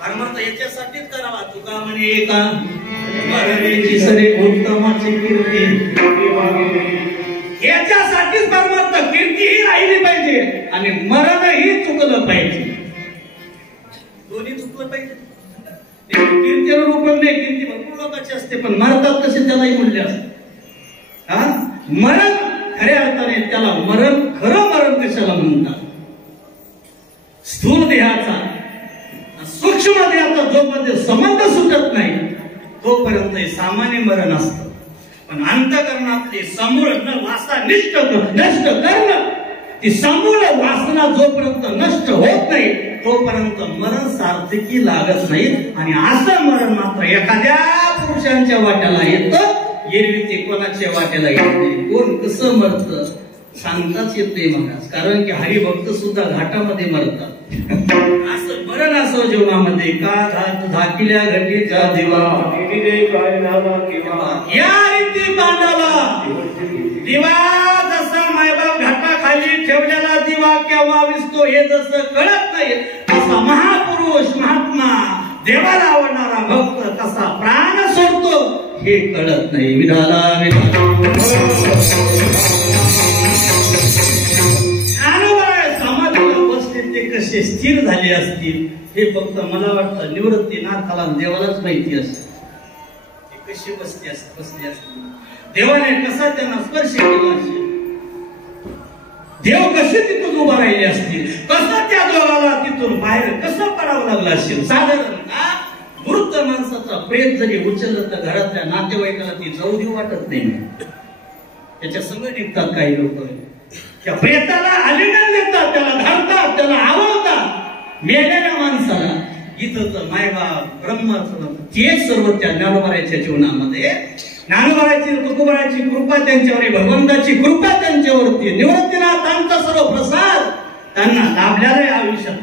परमार्थ याच्यासाठीच करावा. तुका म्हणे एका मरणेची सरे उत्तमाची कीर्ती याच्यासाठीच परमार्थ कीर्तीही राहिली पाहिजे आणि मरणही चुकलं पाहिजे. दोन्ही चुकलं पाहिजे. कीर्तीवर उपयोग नाही. कीर्ती भरपूर लोकांची असते पण मरतात तसे त्यालाही मूल्य असते. मरण खऱ्या अर्थाने त्याला मरण खरं मरण कशाला म्हणतात. स्थूल देहाचा सूक्ष्म देहाचा जोपर्यंत संबंध सुटत नाही तोपर्यंत हे सामान्य मरण असतं. पण अंतःकरणातले समूळ वासना नष्ट करणं ती समूळ वासना जोपर्यंत नष्ट होत नाही तोपर्यंत मरण सार्थकी लागत नाही. आणि असं मरण मात्र एखाद्या पुरुषांच्या वाट्याला येतं. एरवी ते कोणाच्या वाट्याला येत नाही. कोण कसं मरत सांगताच येत नाही महाराज. कारण की हरिभक्त सुद्धा घाटामध्ये मरतात. असं मरण असं जीवनामध्ये का घात धाकिल्या घटीचा दिवा या रीती बांधावा दिवा जसा माय कळत नाही तसा महापुरुष महात्मा देवाला आवडणारा भक्त कसा प्राण सोडतो हे कळत नाही. विधाला समाधीला बसले ते कसे स्थिर झाले असतील हे फक्त मला वाटतं निवृत्तीनाथाला देवालाच माहिती असत. ते कसे बसले असतील, देवाने कसा त्यांना स्पर्श केला असेल, देव कसे तिथून उभा राहिले असतील, कसं त्या देवाला तिथून बाहेर कसं पडावं लागलं असेल. साधारणतः मृत माणसाचा प्रेत जरी उचललं तर घरातल्या नातेवाईकाला ती जाऊ देऊ वाटत नाही. त्याच्या संग निघतात काही लोक, त्या प्रेताला आलिंगन देतात, त्याला धरतात, त्याला आवडतात. मेलेल्या माणसाला इथं तर मायबाप ब्रह्माचं ते सर्व त्या ज्ञानोबाराच्या जीवनामध्ये ज्ञानोबाराची तुकोबाराची कृपा त्यांच्यावर, भगवंताची कृपा त्यांच्यावरती, निवृत्तीनाथांचा सर्व प्रसाद त्यांना लाभलेला आयुष्यात.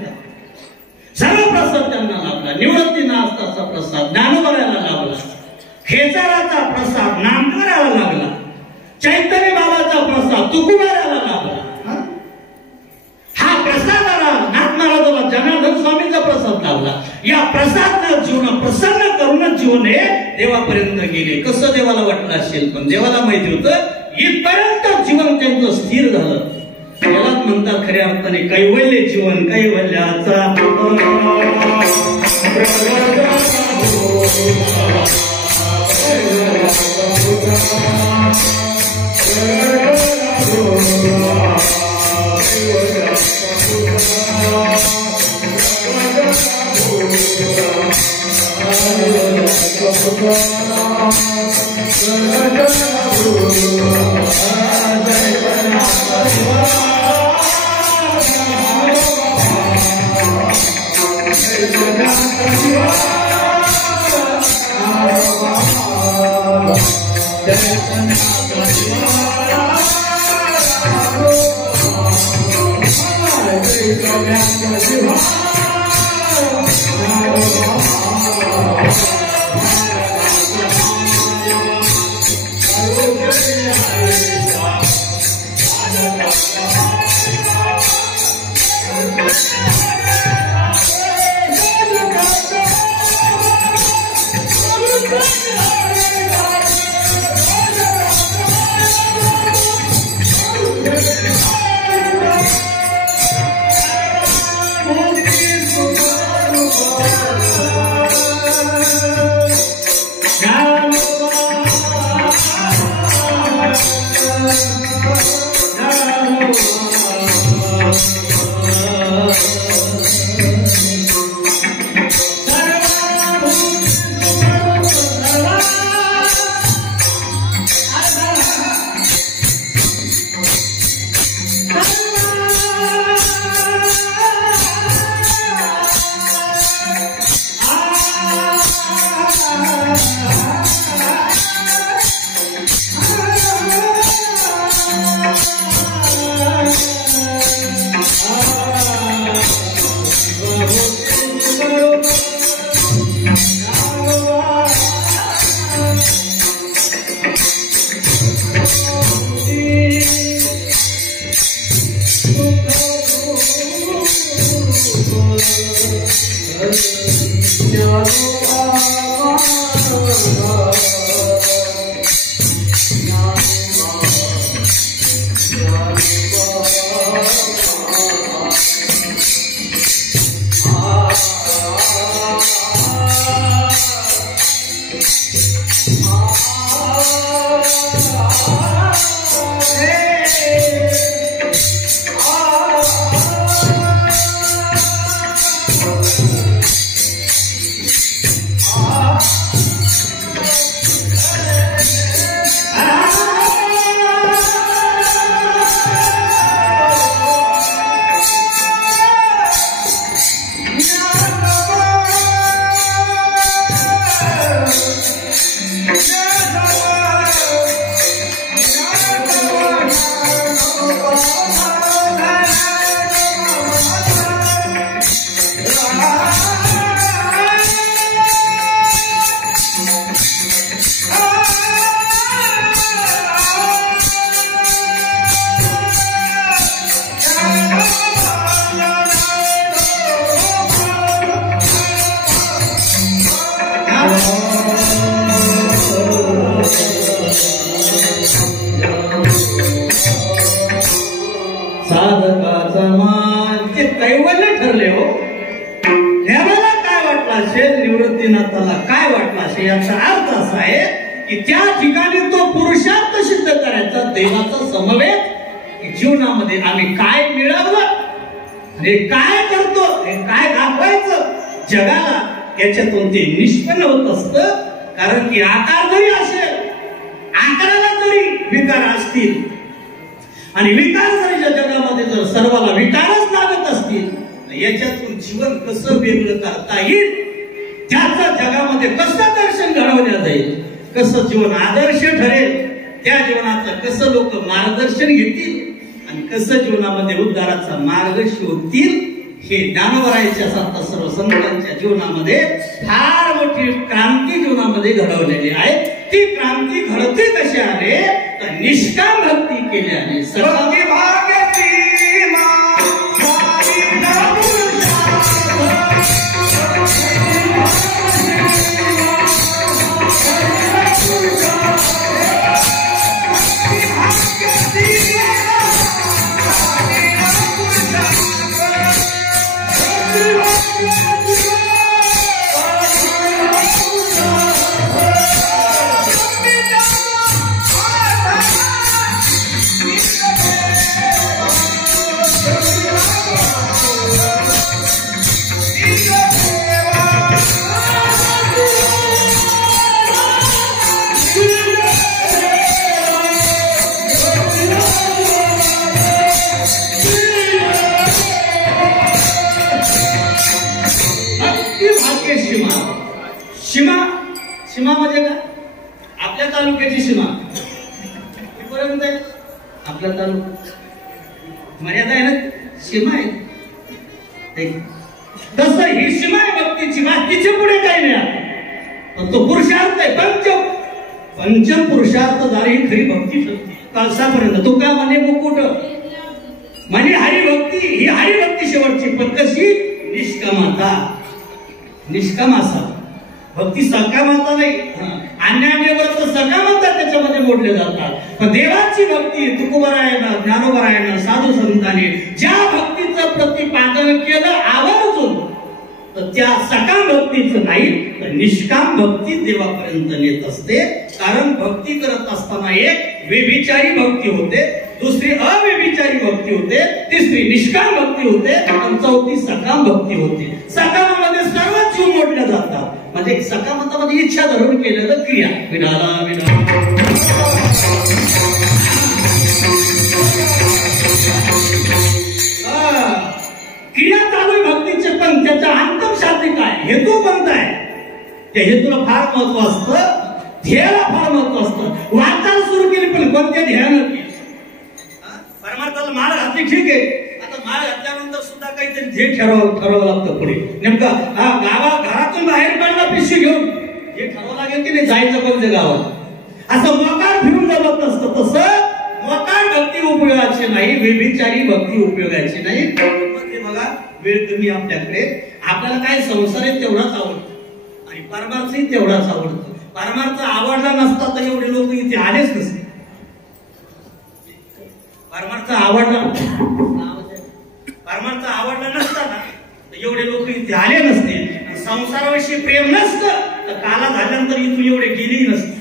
सर्व प्रसाद त्यांना लाभला. निवृत्तीनाथाचा प्रसाद ज्ञानोबाराला लाभला, खेचाराचा प्रसाद नामदेवाला लागला, चैतन्य बाबाचा प्रसाद तुकोबाराला लाभला. हा प्रसादाला नाथ महाराजाला जनार्दन स्वामींचा प्रसाद लाभला. या प्रसाद जीवन प्रसन्न करूनच जीवन हे देवापर्यंत गेले. कसं देवाला वाटलं असेल, पण देवाला माहिती होतं इथपर्यंत जीवन त्यांचं स्थिर झालं. यालाच म्हणतात खऱ्या अर्थाने कैवल्य जीवन. कैवल्याचा आहे. याचा अर्थ असा आहे की त्या ठिकाणी तो पुरुषार्थ सिद्ध करायचा देवाचा समवेत जीवनामध्ये आम्ही काय मिळवलं आणि काय करतो हे काय दाखवायचं जगाला, याच्यातून ते निष्पन्न होत असतं. कारण की आकार जरी असेल, आकाराला जरी विकार असतील आणि विकार जरी जगामध्ये जर सर्वाला विकारच लागत असतील, याच्यातून जीवन कसं वेगळं करता येईल, त्याचं जगामध्ये कसं दर्शन घडवण्यात जाईल, कसं जीवन आदर्श ठरेल, त्या जीवनाचं कसं लोक मार्गदर्शन घेतील आणि कसं जीवनामध्ये उद्धाराचा मार्ग शोधतील, हे ज्ञानवरायांच्या सात सर्व संतांच्या जीवनामध्ये फार मोठी क्रांती जीवनामध्ये घडवलेली आहे. ती क्रांती घडते कशी आहे तर निष्काम भक्ती केल्याने. सीमा सीमा म्हणजे काय? आपल्या तालुक्याची सीमा कुठपर्यंत आहे? आपल्या तालुका मर्यादा आहे ना, सीमा आहे. तसं ही सीमा आहे भक्तीची, बाकीचे पुढे काही नाही. पण तो पुरुषार्थ आहे, पंचम पुरुषार्थ झाले ही खरी भक्ती शक्ती. कळसापर्यंत तो का म्हणे मुकुट म्हणे हरिभक्ती, ही हरिभक्ती शेवटची. पण कशी? निष्कामाता, निष्कामासा भक्ती सकामाता नाही. अन्यान्य व्रत सकामाता त्याच्यामध्ये मोडले जातात. पण देवाची भक्ती तुकोबरायानं, ज्ञानोबरायानं, साधू संतांनी ज्या भक्तीचं प्रतिपादन केलं आवर्जून, तर त्या सकाम भक्तीचं नाही तर निष्काम भक्ती देवापर्यंत नेत असते. कारण भक्ती करत असताना एक व्यभिचारी भक्ती होते, दुसरी अव्यभिचारी भक्ती होते, तिसरी निष्काम भक्ती होते आणि चौथी सकाम भक्ती होते. सकामामध्ये सर्व जीव मोडल्या जातात. म्हणजे सकामामध्ये इच्छा धरून केलेलं क्रिया विणाला क्रिया चालू भक्तीचे. पण त्याचा अंतिम साध्य काय, हेतू कोणता आहे, त्या हेतूला फार महत्व असतं, ध्येयाला फार महत्व असतं. वाचायला सुरू केली पण कोणत्या ध्येयानं केली? परमार्थाला माळ घातली ठीक आहे, आता माळ घातल्यानंतर सुद्धा काहीतरी ध्येय ठरवावं लागतं पुढे. नेमका घरातून बाहेर पडला पिशवी घेऊन हे ठरवावं लागेल की नाही, जायचं कोणत्या गावात. असं मोकार फिरून जमत नसतं. तसं मोकार भक्ती उपयोगाची नाही, व्यभिचारी भक्ती उपयोगाची नाही. बघा वेळ कमी आपल्याकडे, आपल्याला काय संसार आहे तेवढाच आवडतो आणि परमार्थही तेवढाच आवडतो. परमार्थ आवडला नसता तर एवढे लोक इथे आलेच नसते. परमार्थ आवडला नसता ना तर एवढे लोक इथे आले नसते. संसाराविषयी प्रेम नसतं तर काला झाल्यानंतर इथून एवढे गेलेही नसते.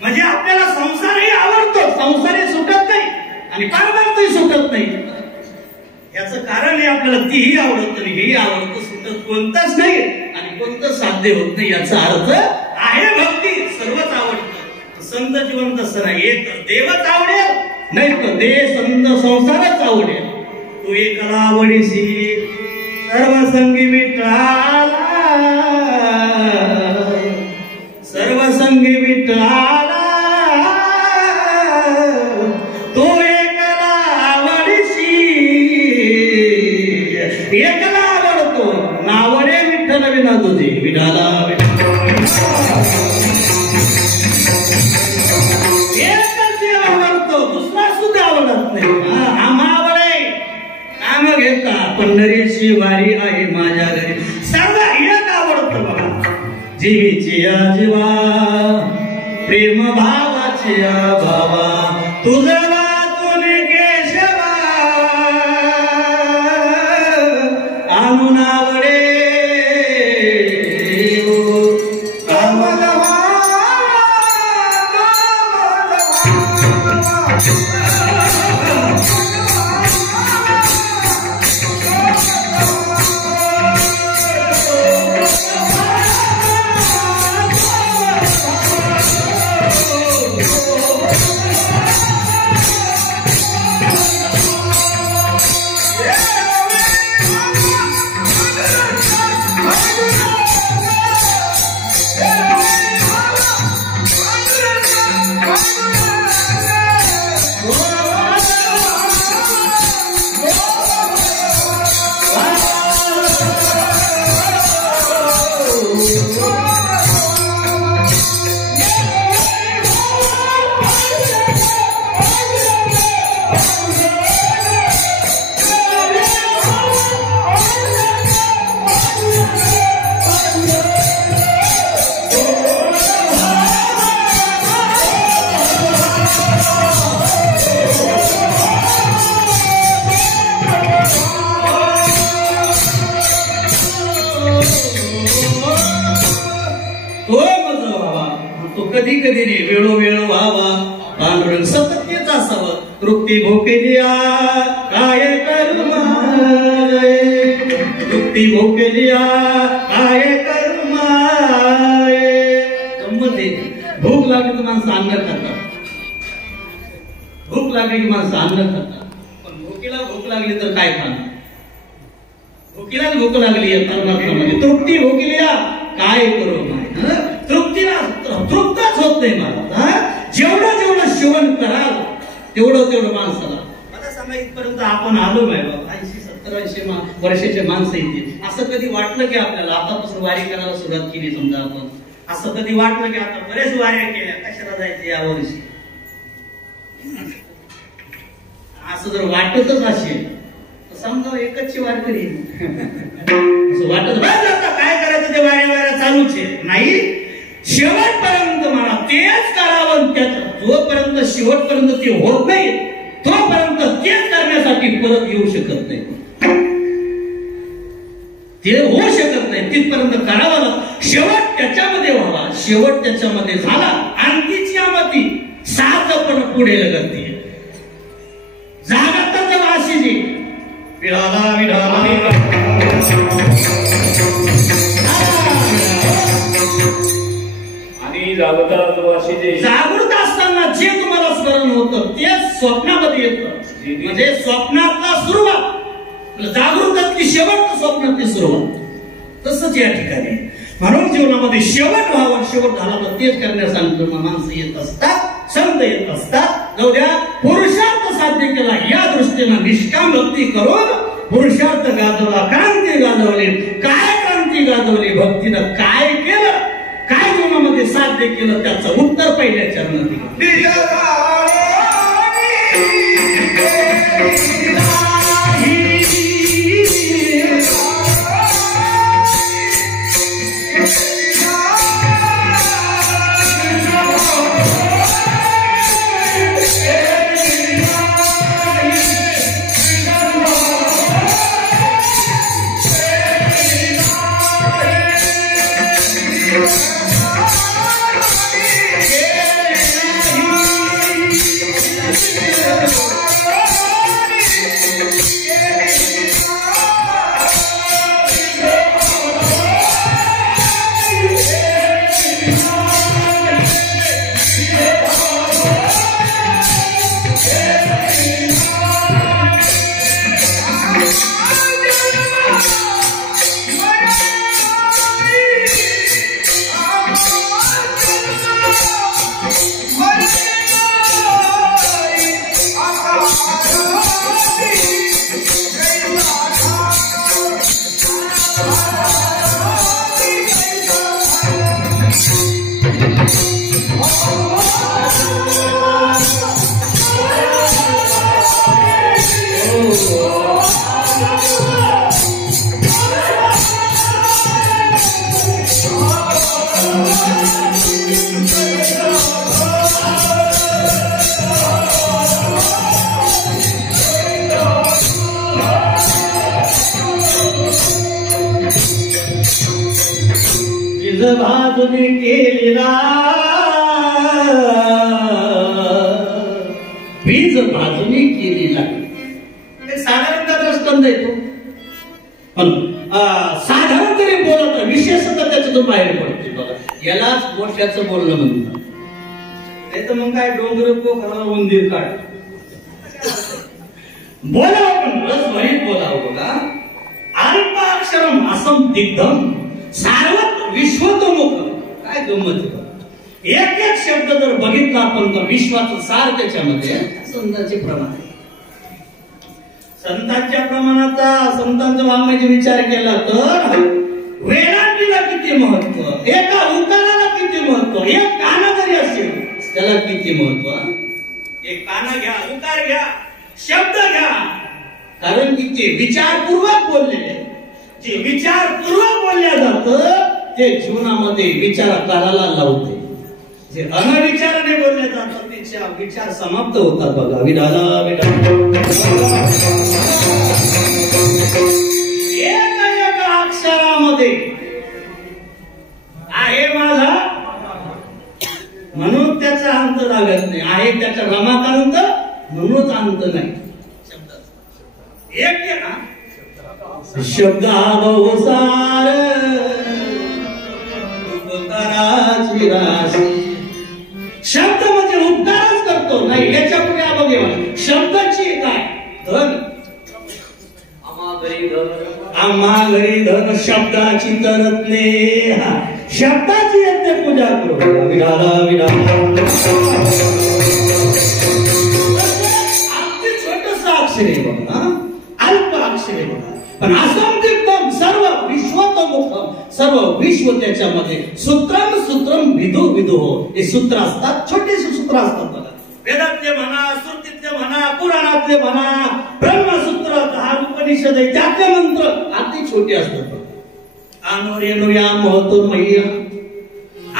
म्हणजे आपल्याला संसारही आवडतो, संसारही सुटत नाही आणि परमार्थही सुटत नाही. याचं कारण आहे आपल्याला तीही आवडत नाही, हेही आवडतं, सुटत कोणतंच नाही आणि कोणतं साध्य होत नाही. याचा अर्थ आहे भक्ती सर्वच आवडतं. संत जीवन तसं नाही, एक तर देवच आवडेल, नाही तर देह संत संसारच आवडेल. तू एकला आवडीशी सर्व संगी विठ्ठला, सर्व संगी विठ्ठला, तो एकला आवडीशी एकला आवडतो, नावडे विठ्ठल विना तुझे विठाला. पंढरीची वारी आहे माझ्या घरी, सर्व एक आवडतं बघा. जीवीची जीवा प्रेम भावाची भावा, तुझं वाचून केशवा आणून आवडे तो मज व्हावा तो कधी कधी रे वेळोवेळ व्हावा पांडुरंग सततेच असावं तृप्ती भोकेलिया काय करू माय तृप्ती भोकेलिया काय करू माय गंमत भूक लागली तर माणसं अन्न खातात भूक लागली की माणसं अन्न खातात पण भुकीला भूक लागली तर काय खाणार भुकीलाच भूक लागली आहे परमार्थामध्ये तृप्ती भोकेलिया काय करू माय तृप्तीला तृप्तच होत नाही मला जेवढं जेवढं सेवन कराल तेवढं माणसाला मला सांगा इथपर्यंत आपण आलो नाही बाबा 80-70 वर्षाचे माणसं येतील असं कधी वाटलं की आपल्याला आतापासून वारी करायला सुरुवात केली समजा आपण असं कधी वाटलं की आता बरेच वाऱ्या केल्या कशाला जायचं या वर्षी असं जर वाटतच असेल तर समजा एकच वारकरी असं वाटत आता काय करायचं ते वाऱ्या चालूच आहे नाही शेवटपर्यंत मला तेच करावं त्याचं जोपर्यंत शेवटपर्यंत ते होत नाही तोपर्यंत तेच करण्यासाठी परत येऊ शकत नाही ते होऊ शकत नाही तिथपर्यंत करावं शेवट त्याच्यामध्ये व्हावा शेवट त्याच्यामध्ये झाला आणखीच यामध्ये साधपण पुढे लगते जागत वाशीजी विढाला विढाला जागृत असताना जे तुम्हाला स्मरण होतं ते स्वप्नामध्ये येतं म्हणजे स्वप्नातला सुरुवात जागृतातली शेवट स्वप्नातली सुरुवात तसंच या ठिकाणी म्हणून जीवनामध्ये शेवट व्हावं शेवट झाला तर तेच करण्यासाठी माणसं येत असतात संत येत असतात जाऊ द्या पुरुषार्थ साध्य केला या दृष्टीनं निष्काम भक्ती करून पुरुषार्थ गाजवला क्रांती गाजवली काय क्रांती गाजवली भक्तीनं काय केलं काय जीवनामध्ये साध्य केलं त्याचं उत्तर पहिल्या चरणात भाजून केलेला वीज भाजून केलेला साधारणतः दृष्टांत येतो पण साधारण तरी बोलत विशेषतः त्याच्यातून बाहेर पडते बघा यालाच मोठ्याचं बोलणं म्हणतात नाही तर मग काय डोंगर पोखरा मंदिर काढ बोलावं पण रसभरीत बोलावं बघा अल्पाक्षरम असम दिग्धम सार्वत विश्वतोमुख काय गंमत एक एक शब्द जर बघितला आपण तर विश्वाचं सार त्याच्यामध्ये संतांचे प्रमाण संतांच्या प्रमाणाचा संतांचा वाङ्मयाचा विचार केला तर वेदांतीला किती महत्व एका उकाराला किती महत्व एक काना जरी असेल त्याला किती महत्व एक काना घ्या उकार घ्या शब्द घ्या कारण की ते विचारपूर्वक बोललेले जे विचारपूर्वक बोलल्या जातं ते जीवनामध्ये विचार करायला लावते जे अनविचाराने बोलले जातात त्याचे विचार समाप्त होतात बघा विडाला एक अक्षरामध्ये अंत लागत नाही, आहे त्याच्या रमाकांत म्हणूनच अंत नाही. एक शब्द बहुसार उपकाराची राशी. शब्द म्हणजे उपकारच करतो नाही, याच्या पुढे आपण शब्दाची काय धन. आम्हा घरी धन शब्दाची तरतले, शब्दाची येते पूजा करू विडाला विडाला. अगदी छोटस अक्षर आहे बघा, अल्प अक्षर आहे बघा, पण असंख्यम सर्व विश्वतोमुखम, सर्व विश्व त्याच्यामध्ये सूत्रम सूत्रम विदो विदो. हे सूत्र असतात, छोटेसे सूत्र असतात बघा. वेदातले म्हणा, श्रुतीतले म्हणा, पुराणातले म्हणा, ब्रह्मसूत्र 10 उपनिषद आहे त्यातले मंत्र अति छोटे असतात. अनु रेणू या महत्व मैया.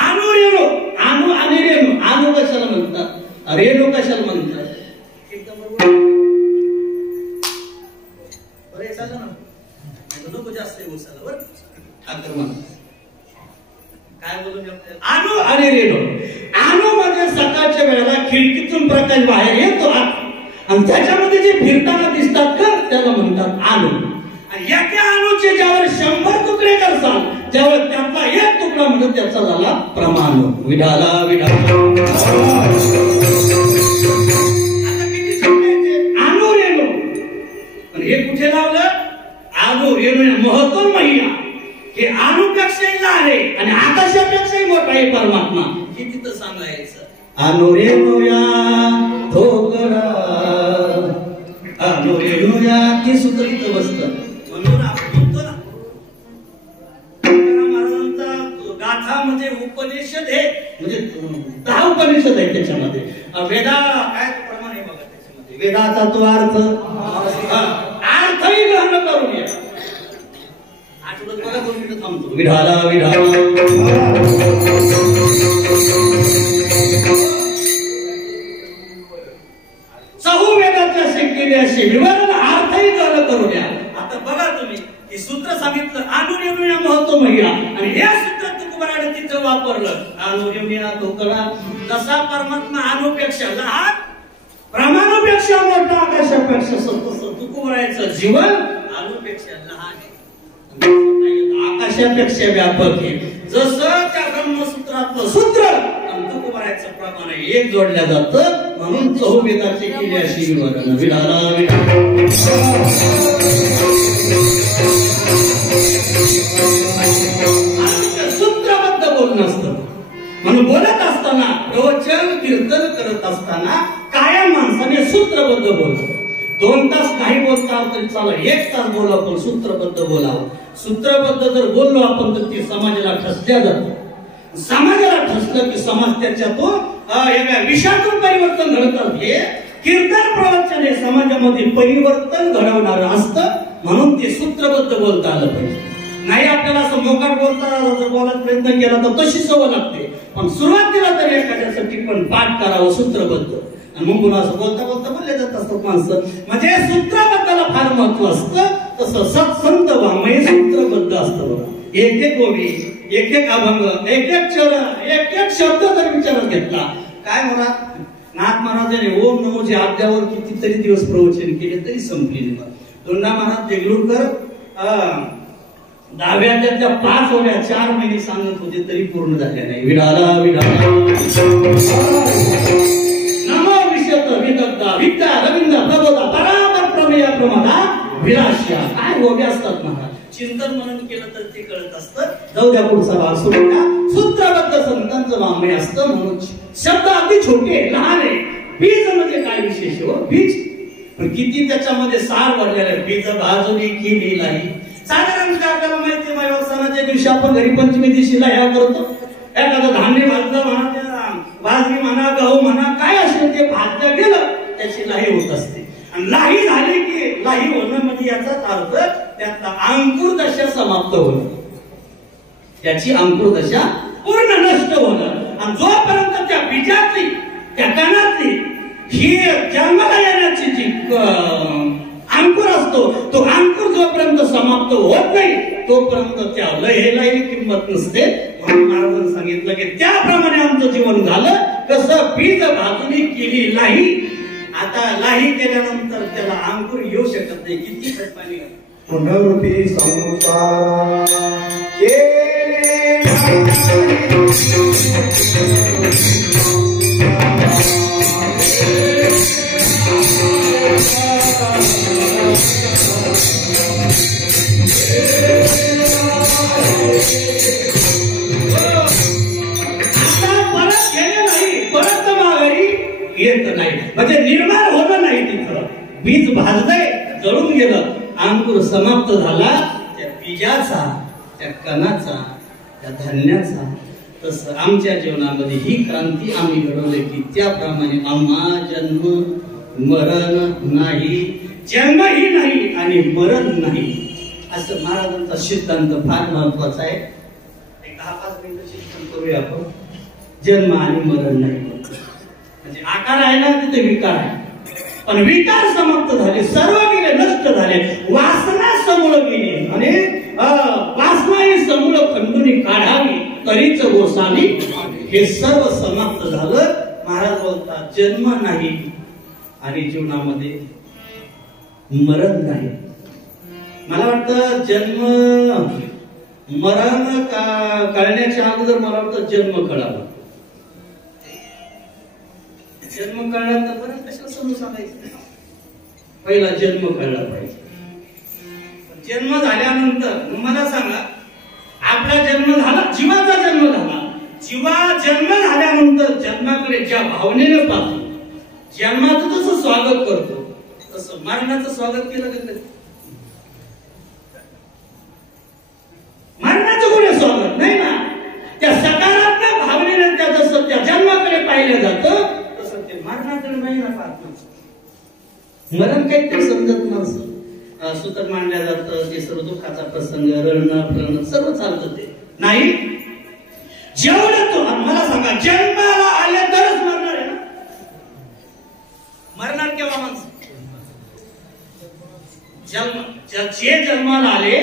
अनु रेणू, अनु आणि रेणू. अनु कशाला म्हणतात, रेणू कशाला म्हणतात? बरं चाललं ना, नको जास्त उसाला बरं आक्रमण. काय बोलू अनु आणि रेणू. अनु म्हणजे सकाळच्या वेळेला खिडकीतून प्रकाश बाहेर येतो आणि त्याच्यामध्ये जे फिरताना दिसतात का त्याला म्हणतात अनु. आणि एका अणूचे ज्यावर 100 तुकडे करतात त्यावर त्यातला एक तुकडा म्हणजे त्याचा झाला परमाणु. विडाला विडाला. आता किती सांगायचे अनु रेणू, पण हे कुठे लावलं? अनु रेणू महत्व महिया. हे अणुपेक्षाही लहान आहे आणि आकाशापेक्षाही मोठा आहे परमात्मा. हे तिथं सांगायचं. अनु रेणूया ठोकरा, अनु रेणूया ती सूत्र इथं बसतं. म्हणून आपण म्हणतो ना महाराजांचा गाथा म्हणजे उपनिषद आहे, म्हणजे 10 उपनिषद आहे त्याच्यामध्ये. वेदा काय प्रमाण आहे बघा त्याच्यामध्ये. वेदाचा तो अर्थ, अर्थही ग्रहण करून या. आठवड्यात बघा 2 मिनिटं थांबतो. विढाला विढाला. सहु वेदाच्या शेकेले असे विवरण अर्थही ग्रहण करून द्या. आता बघा तुम्ही हे सूत्र सांगितलं अनुरेणुया महत्व महिला, आणि हे सूत्र तुकोबाराने तिथं वापरलं. अनुरेणुया ठोकरा. तसा परमात्मा अणुपेक्षा लहान, प्रमाणापेक्षा मोठा, आकाशापेक्षा तुकोबाराचं जीवन अणुपेक्षा लहान आहे, आकाशापेक्षा व्यापक आहे. जसं त्या ब्रह्मसूत्रातलं सूत्र आणि तुकोबाराचं प्रमाण एक जोडल्या जातं. म्हणून चहुवेदाचे केले अशी विवरण. विढाला विढाला. सूत्रबद्ध बोलणं असतं. म्हणून बोलत असताना, प्रवचन कीर्तन करत असताना कायम माणसाने सूत्रबद्ध बोलतो. 2 तास नाही बोलता तरी चालेल, 1 तास बोला, पण सूत्रबद्ध बोलावं. सूत्रबद्ध जर बोललो आपण तर ते समाजाला ठसल्या जातं. समाजाला ठसलं की समाज त्याच्यातून एका विषयातून परिवर्तन घडतं. हे कीर्तन प्रवचन हे समाजामध्ये परिवर्तन घडवणारं असतं. म्हणून ते सूत्रबद्ध बोलता आलं पाहिजे. नाही आपल्याला असं मोकाट बोलता जर बोलायचा प्रयत्न केला तर तशी सवय लागते. पण सुरुवातीला तरी एखाद्यासाठी पण पाठ करावं सूत्रबद्ध. आणि मग पुन्हा असं बोलता बोलता बोलले जात असतात माणसं. म्हणजे सूत्रबद्धाला फार महत्व असतं. तसं सत्संत वाङ्मय सूत्रबद्ध असतं बघा. एक एक ओवी, एक एक अभंग, एक एक चरण, एक एक शब्द जर विचारात घेतला. काय म्हणा नाथ महाराजांनी ओम नमोच्या आद्यावर कितीतरी दिवस प्रवचन केले तरी संपले नाही. दोंडा महाराज देगलूरकर 10व्या 5 ओव्या 4 महिने सांगत होते तरी पूर्ण झाल्या नाही. विडाला विडाला. नमो विशत विदग्धा विद्या रविंद्र प्रबोधा परापर प्रमेय प्रमादा विलास्या. काय ओव्या असतात महाराज. चिंतन मनन केलं तर ते कळत असतं. जाऊ द्या पुढचा भाग सोडूया. सूत्रबद्ध संतांचं वाङ्मय असतं. म्हणून शब्द अगदी छोटे लहान आहे. बीज म्हणजे काय विशेष हो. बीज पण किती त्याच्यामध्ये सार भरलेला आहे. बीज भाजून केली नाही. साधारणतः आपल्याला माहिती आहे सणाच्या दिवशी आपण घरी पंचमी दिवशी लाह्या करतो. एखादं धान्य भाजलं म्हणा, बाजरी म्हणा, गहू म्हणा, काय असेल ते भाजलं गेलं त्याची लाही होत असते. आणि लाही झाली की लाही होणं म्हणजे याचाच अर्थ त्यातला अंकुर दशा समाप्त होणं, त्याची अंकुर दशा पूर्ण नष्ट होणं. आणि जोपर्यंत त्या बीजातली त्या कणातली ही जन्माला येण्याची जी अंकुर असतो तो अंकुर जोपर्यंत समाप्त होत नाही तोपर्यंत त्याला किंमत नसते. म्हणून महाराजांनी सांगितलं की त्याप्रमाणे आमचं जीवन झालं कसं बीज भाजून केली लाही, आता लाही केल्यानंतर त्याला अंकुर येऊ शकत नाही. किती खटपाणी पुनरुती संसार येत नाही, म्हणजे निर्माण होणं नाही. तिथं बीज भाजलंय, जळून गेलं, अंकुर समाप्त झाला. त्या बीजाचा, त्या कणाचा, त्या धान्याचा. तसं आमच्या जीवनामध्ये ही क्रांती आम्ही घडवली की त्याप्रमाणे आम्हा जन्म मरण नाही, जन्मही नाही आणि मरण नाही, असं महाराजांचा सिद्धांत फार महत्वाचा आहे. 10-5 मिनिटं चिंतन करूया आपण. जन्म आणि मरण नाही, म्हणजे आकार आहे ना, तिथे विकार आहे, पण विकार समाप्त झाले, सर्व गेले, नष्ट झाले. वासना समूळ गेली आणि वासना ही समूळ खंडून काढावी तरीच गोसावी. हे सर्व समाप्त झालं. महाराज बोलतात जन्म नाही आणि जीवनामध्ये मरण नाही. मला वाटतं जन्म मरण कळण्याच्या अगोदर मला वाटतं जन्म कळावा. जन्म कळला तर बरं कशाला समजून सांगायचं. पहिला जन्म कळला पाहिजे. जन्म झाल्यानंतर मला सांगा, आपला जन्म झाला, जीवाचा जन्म झाला. जीवा जन्म झाल्यानंतर जन्माकडे ज्या भावनेने पाहतो, जन्माचं जसं स्वागत करतो तसं मरणाचं स्वागत केलं का? मरणाचं कोणी स्वागत नाही ना. त्या सकारात्मक भावनेने त्या जसं त्या जन्माकडे पाहिलं जातं तसं ते मरणाकडे नाही ना पाहत. मरण काहीतरी समजत नसतं. सूत्र मांडल्या जातं, ते सर्व दुःखाचा प्रसंग, रडणं फिरणं सर्व चालतं. ते नाही जेवढं तो मला सांगा, जन्माला आले तरच मरणार आहे ना. मरणार केव्हा माणसं? जे जन्माला आले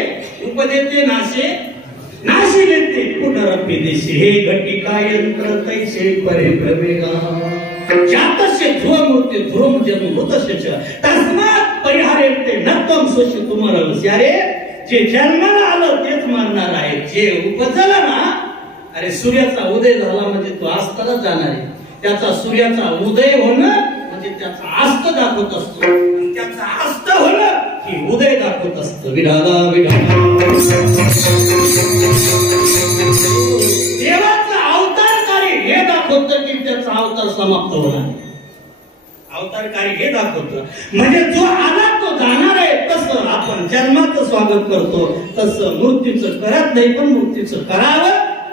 उपदेते नाशे नाशी देते पुनरपि देशे हे घटिका यंत्र तैसे परे प्रवेगा जातस्य ध्रुवमूर्ती ध्रुवम जन्म होतस्य तस्मात् परिहारेते नत्वम सोशी तुमरवस्य. अरे जे जन्माला आलं तेच मरणार आहे. जे उपजलं ना, अरे सूर्याचा उदय झाला म्हणजे तो अस्तालाच जाणार आहे. त्याचा सूर्याचा उदय होणं म्हणजे त्याचा अस्त दाखवत असतो, त्याचा अस्त होणं की उदय दाखवत असतो. विधाता विधाता देवाचा अवतारकारी हे दाखवतं की त्याचा अवतार समाप्त होणार. अवतारकारी हे दाखवतं म्हणजे जो आला तो जाणार आहे. तसं आपण जन्माचं स्वागत करतो, तसं मृत्यूचं करत नाही, पण मृत्यूचं करावं.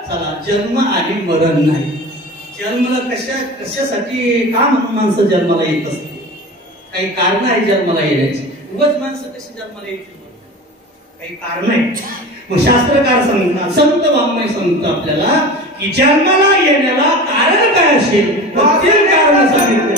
चला, जन्म आणि मरण नाही. जन्माला कशासाठी का म्हणून माणसं जन्माला येत असते? काही कारण आहे जन्माला येण्याची. उगाच माणसं कशी जन्माला येतील? काही कारण आहे. मग शास्त्रकार सांगतात, संत वाङ्मय सांगतो आपल्याला की जन्माला येण्याला कारण काय असेल, ते कारण सांगितलं.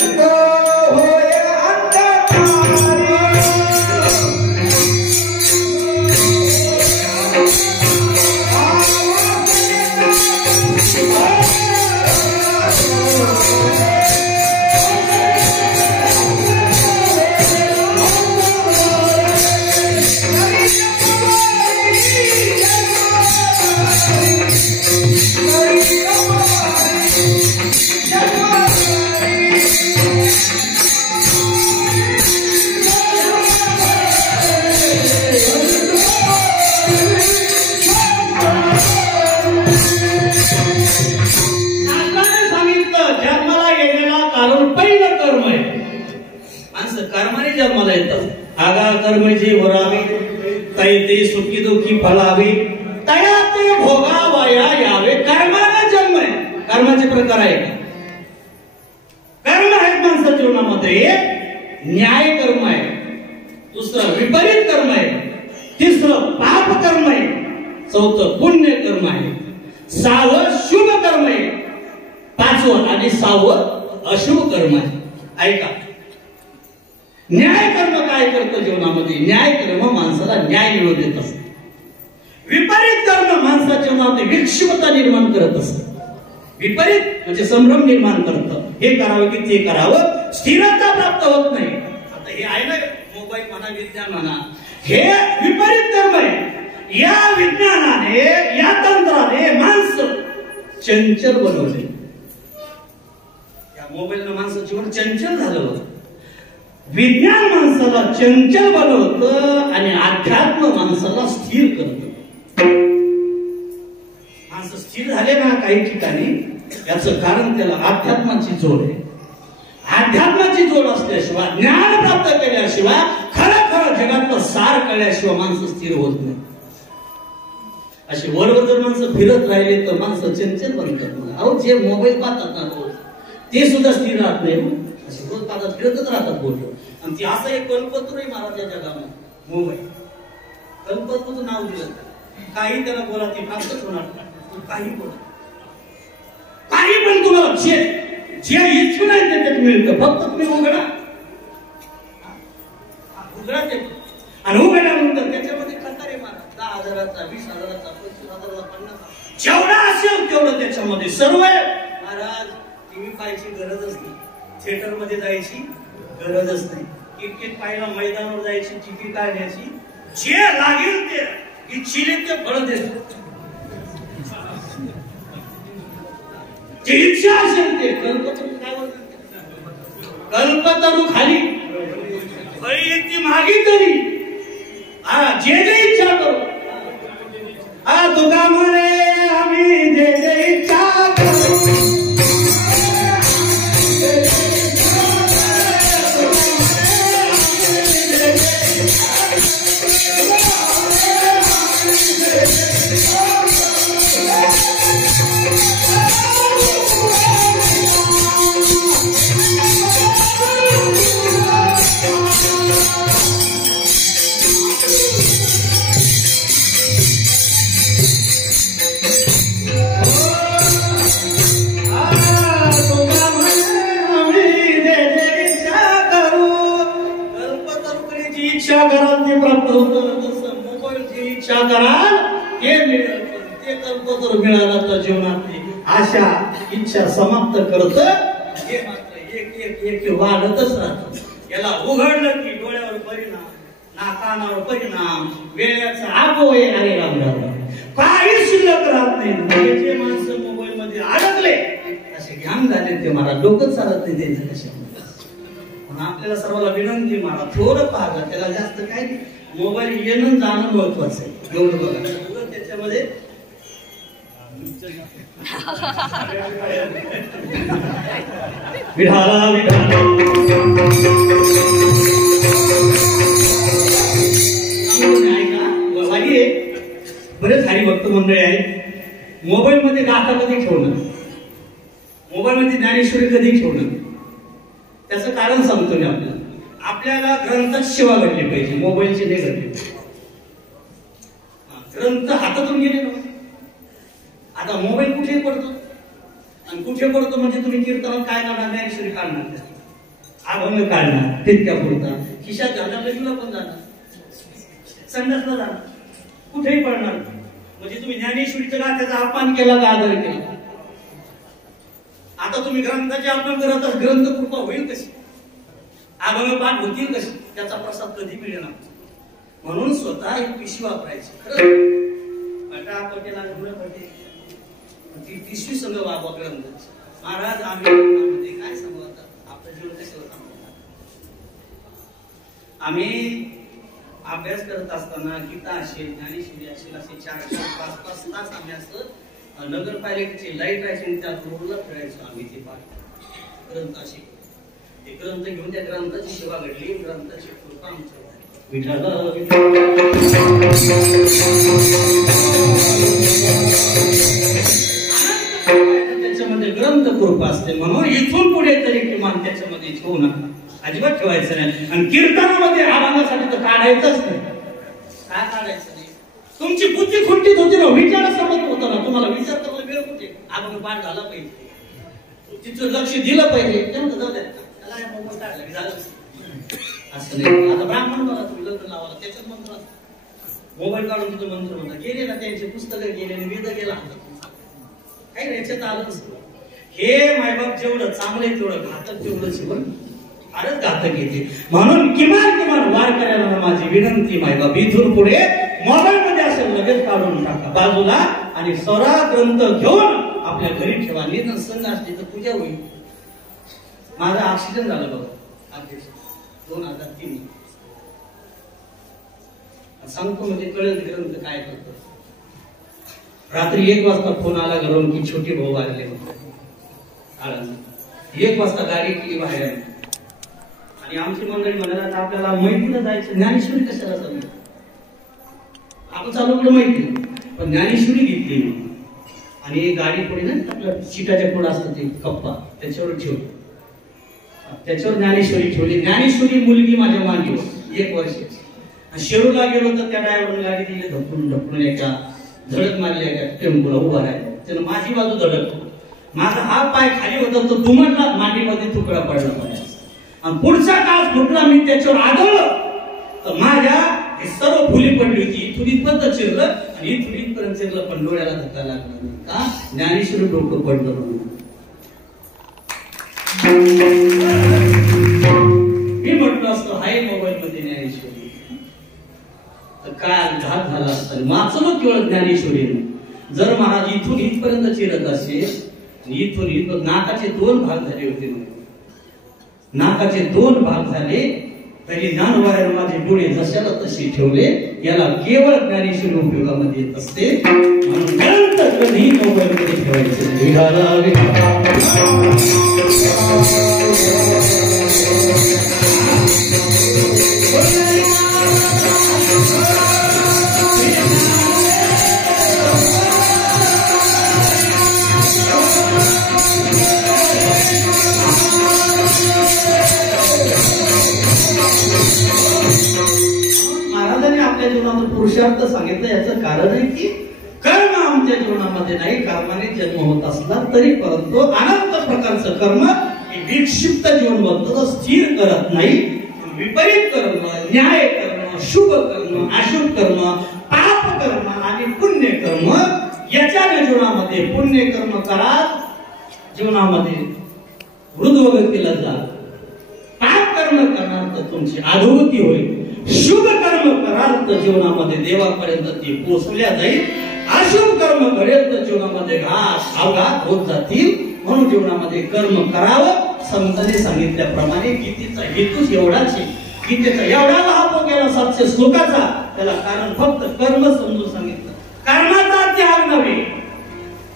जन्माला येतात. आगा कर्मजी वरावे तैते सुखी दुःखी फळावे तया ते भोगावया यावे. कर्माचा जन्म आहे. कर्माचे प्रकार आहे. कर्म आहेत माणसाच्या जीवनामध्ये. एक न्याय कर्म आहे, दुसरं विपरीत कर्म आहे, तिसरं पाप कर्म आहे, चौथं पुण्य कर्म आहे, सहावं शुभ कर्म आहे, पाचवं आणि सहावं अशुभ कर्म आहे. ऐका, न्याय कर्म काय करतं जीवनामध्ये? न्याय कर्म माणसाला न्याय मिळवून देत असत. विपरीत कर्म माणसाच्या जीवनामध्ये विक्षिप्तता निर्माण करत असत. विपरीत म्हणजे संभ्रम निर्माण करतं. हे करावं की ते करावं, स्थिरता प्राप्त होत नाही. आता हे आहे ना, मोबाईल म्हणा, विज्ञान म्हणा, हे विपरीत कर्म आहे. या विज्ञानाने, या तंत्राने माणसं चंचल बनवले. या मोबाईलनं माणसं जीवन चंचल झालं होतं. विज्ञान माणसाला चंचल बनवतं आणि अध्यात्म माणसाला स्थिर करतं. माणसं स्थिर झाले ना काही ठिकाणी, याचं कारण त्याला अध्यात्माची जोड आहे. अध्यात्माची जोड असल्याशिवाय, ज्ञान प्राप्त केल्याशिवाय, खरं खरं जगातलं सार कळल्याशिवाय माणसं स्थिर होत नाही. अशी वरवर जर माणसं फिरत राहिले तर माणसं चंचल बनतात. अहो, जे मोबाईल पाहतात ना रोज, ते सुद्धा स्थिर राहत नाही. असे रोज पाहतात, फिरतच राहतात बोलतो. आणि ती असं एक कल्पतरू आहे महाराज या जगामध्ये. मोबाईल कल्पतरूचं नाव दिलं, काही त्याला बोला ते प्राप्तच होणार नाही. काही बोला, काही पण तुम्हाला जे इच्छू नाही त्याच्यात मिळतं. फक्त तुम्ही उघडा ते, आणि उघडल्यानंतर त्याच्यामध्ये खतारे मारा. 10,000चा, 20,000चा, 25,000चा, 50,000, जेवढा असेल तेवढं त्याच्यामध्ये सर्व आहे. महाराज, टीव्ही पाहायची गरजच नाही, थिएटर मध्ये जायची गरजच नाही, क्रिकेट पाहायला मैदानावर जायची, तिकीट काढण्याची, जे लागेल ते इच्छिले ते फळ देत. जे इच्छा असेल ते कल्पतरू खाली फळी ती मागी तरी जे इच्छा करू. तुका म्हणे आम्ही जे इच्छा करू. इच्छा कराल ते प्राप्त होतं. तसं मोबाईलची इच्छा कराल ते मिळेल. ते कल्पतरू मिळालं तर जीवनातली आशा इच्छा समाप्त करत. हे मात्र एक एक एक वाढतच राहत. याला उघडलं की डोळ्यावर परिणाम, नाकानावर परिणाम, वेळेचा अपव्यय. अरे राम राम, काही शिल्लक राहत नाही. जे माणसं मोबाईल मध्ये अडकले असे ज्ञान झाले ते मला डोकं चालत नाही द्यायचं कशामध्ये. आपल्याला सर्वांना विनंती, मला थोडं पाहा, त्याला जास्त काय मोबाईल येणं जाणं महत्वाचं आहे. एवढं बघा त्याच्यामध्ये विढाला विढाला बरेच हरिभक्त मंडळी आहेत. मोबाईल मध्ये गाथा कधी ठेवणं, मोबाईल मध्ये ज्ञानेश्वरी कधी ठेवणं, त्याचं कारण सांगतो मी आपल्याला. आपल्याला ग्रंथात सेवा घडली पाहिजे, मोबाईलची नाही घडली. ग्रंथ हातातून गेले ना. आता मोबाईल कुठे पडतो आणि कुठे पडतो म्हणजे तुम्ही कीर्तनात काय करणार, ज्ञानेश्वरी काढणार, अभंग काढणार, तितक्या पुरता खिशात घालणार, लग्न पण जाणार, संडासला जाणार, कुठेही पडणार. म्हणजे तुम्ही ज्ञानेश्वरीच्या गाथ्याचा अपमान केला का आदर केला. आता तुम्ही ग्रंथाचे अपमान करत, ग्रंथ कृपा होईल कशी, अभंग पाठ होतील कशी, त्याचा प्रसाद कधी मिळेल. म्हणून स्वतः एक पिशवी वापरायची. पटापटेला पटे ती पिशवी संघ वापरा ग्रंथ. महाराज आम्ही काय सांगू आता, आपलं जीवन कशावर सांगू. आम्ही अभ्यास करत असताना गीता असेल, ज्ञानेश्वरी असेल, असे 4-5 तास आम्ही असं नगरपालिकेची लाईट राहायची, त्यात रोडला फिरायचो आम्ही. ते पाठ ग्रंथ असे, ते ग्रंथ घेऊन त्या ग्रंथाची सेवा घडली. ग्रंथाची कृपा आमच्या त्याच्यामध्ये ग्रंथ कृपा असते. म्हणून इथून पुढे तरी किमान त्याच्यामध्ये ठेवू नका, अजिबात ठेवायचं नाही. आणि कीर्तनामध्ये अभंगासाठी तर काढायचंच नाही. काय काढायचं नाही. तुमची बुद्धी खुंटीत होती ना, विचार समजत होता ना, तुम्हाला विचार करायला वेळ कुठे. अभंग पाठ झाला पाहिजे, तिथं लक्ष दिलं पाहिजे. जाऊ द्या, त्याला मोबाईल काढला की झालं असं नाही. आता ब्राह्मण बघा, तुम्ही लग्न लावाला त्याच्यात मंत्र मोबाईल काढून तिथं मंत्र म्हणता. गेले ना त्यांचे पुस्तकं गेले, वेद गेला, काही याच्यात आलं हे मायबाप जेवढं चांगलं आहे तेवढं घातक तेवढं जीवन फारच घातक येते. म्हणून किमान वारकऱ्यांना माझी विनंती मायबाप, इथून पुढे मोबाईल मध्ये असं लगेच काढून टाका बाजूला आणि स्वरा ग्रंथ घेऊन आपल्या घरी ठेवा. निधन संघ असली तर पूजा होईल. माझा ऍक्सिडेंट झाला बघा अध्यक्ष 2003. सांगतो म्हणजे कळत ग्रंथ काय करतो. रात्री 1 वाजता फोन आला घरून की छोटी भाऊ आलेले म्हणतात. 1 वाजता गाडी केली बाहेर आणि आमची मंडळी म्हणाला आपल्याला मैत्रीला जायचं. ज्ञानेश्वरी कशाला चालू आपण चालू कुठं माहिती पण ज्ञानेश्वरी घेतली आणि गाडी पुढे ना आपल्या सीटाच्या पुढे असतं ते कप्पा त्याच्यावर ठेवली. त्याच्यावर ज्ञानेश्वरी ठेवली. ज्ञानेश्वरी मुलगी माझ्या मांडीवर 1 वर्षाची. शेरूला गेलो तर त्या ड्रायव्हरने गाडी दिली ढकलून एका धडक मारली एका टेम्पोला उभा राहिला. त्यानं माझी बाजू धडक. माझा हा पाय खाली होता तो दुमडला मांडीमध्ये तुकडा पडला पाहिजे आणि पुढचा काळ फुटला. मी त्याच्यावर आदळलो तर माझ्या हे सर्व फुली पडली होती. इथून इथपर्यंत चिरलं आणि इथून इथपर्यंत चिरलं पण डोळ्याला धक्का लागला नाही. का ज्ञानेश्वरी डोकं पडलं म्हणून. मी म्हटलं असतं हाय मोबाईल मध्ये ज्ञानेश्वरी तर काय घात झाला असता. वाचलो केवळ ज्ञानेश्वरीने. जर महाराज इथून इथपर्यंत चिरत असेल इथून इथून नाकाचे 2 भाग झाले होते. नाकाचे 2 भाग झाले तरी ज्ञानवाऱ्याने माझे डोळे जशाला तसे ठेवले. याला केवळ ज्ञानेश्वरी उपयोगामध्ये येत असते. म्हणून ग्रंथ कधी मोबाईल मध्ये ठेवायचे. महाराजांनी आपल्या जीवनामध्ये पुरुषार्थ सांगितलं. याचं कारण आहे की कर्म आमच्या जीवनामध्ये नाही. कर्माने जन्म होत असला तरी परंतु अनंत प्रकारचं कर्म हे विक्षिप्त जीवन बनतं. स्थिर करत नाही. विपरीत कर्म, न्याय कर्म, शुभ कर्म, अशुभ कर्म, पाप कर्म आणि पुण्य कर्म याच्या जीवनामध्ये पुण्य कर्म करा जीवनामध्ये वृद्धगतीला जा. पाप कर्म करणार तर तुमची अधोगती होईल. शुभ कर्म कराल तर जीवनामध्ये देवापर्यंत ती पोहोचल्या जाईल. अशुभ कर्म घडेल तर जीवनामध्ये अपघात होत जातील. म्हणून जीवनामध्ये कर्म करावं. संतांनी सांगितल्याप्रमाणे गीतेचा हेतूच एवढाच आहे. गीतेचा एवढा महात्व केला 700 श्लोकाचा. त्याला कारण फक्त कर्म समजून सांगितलं. कर्माचा त्याग नव्हे.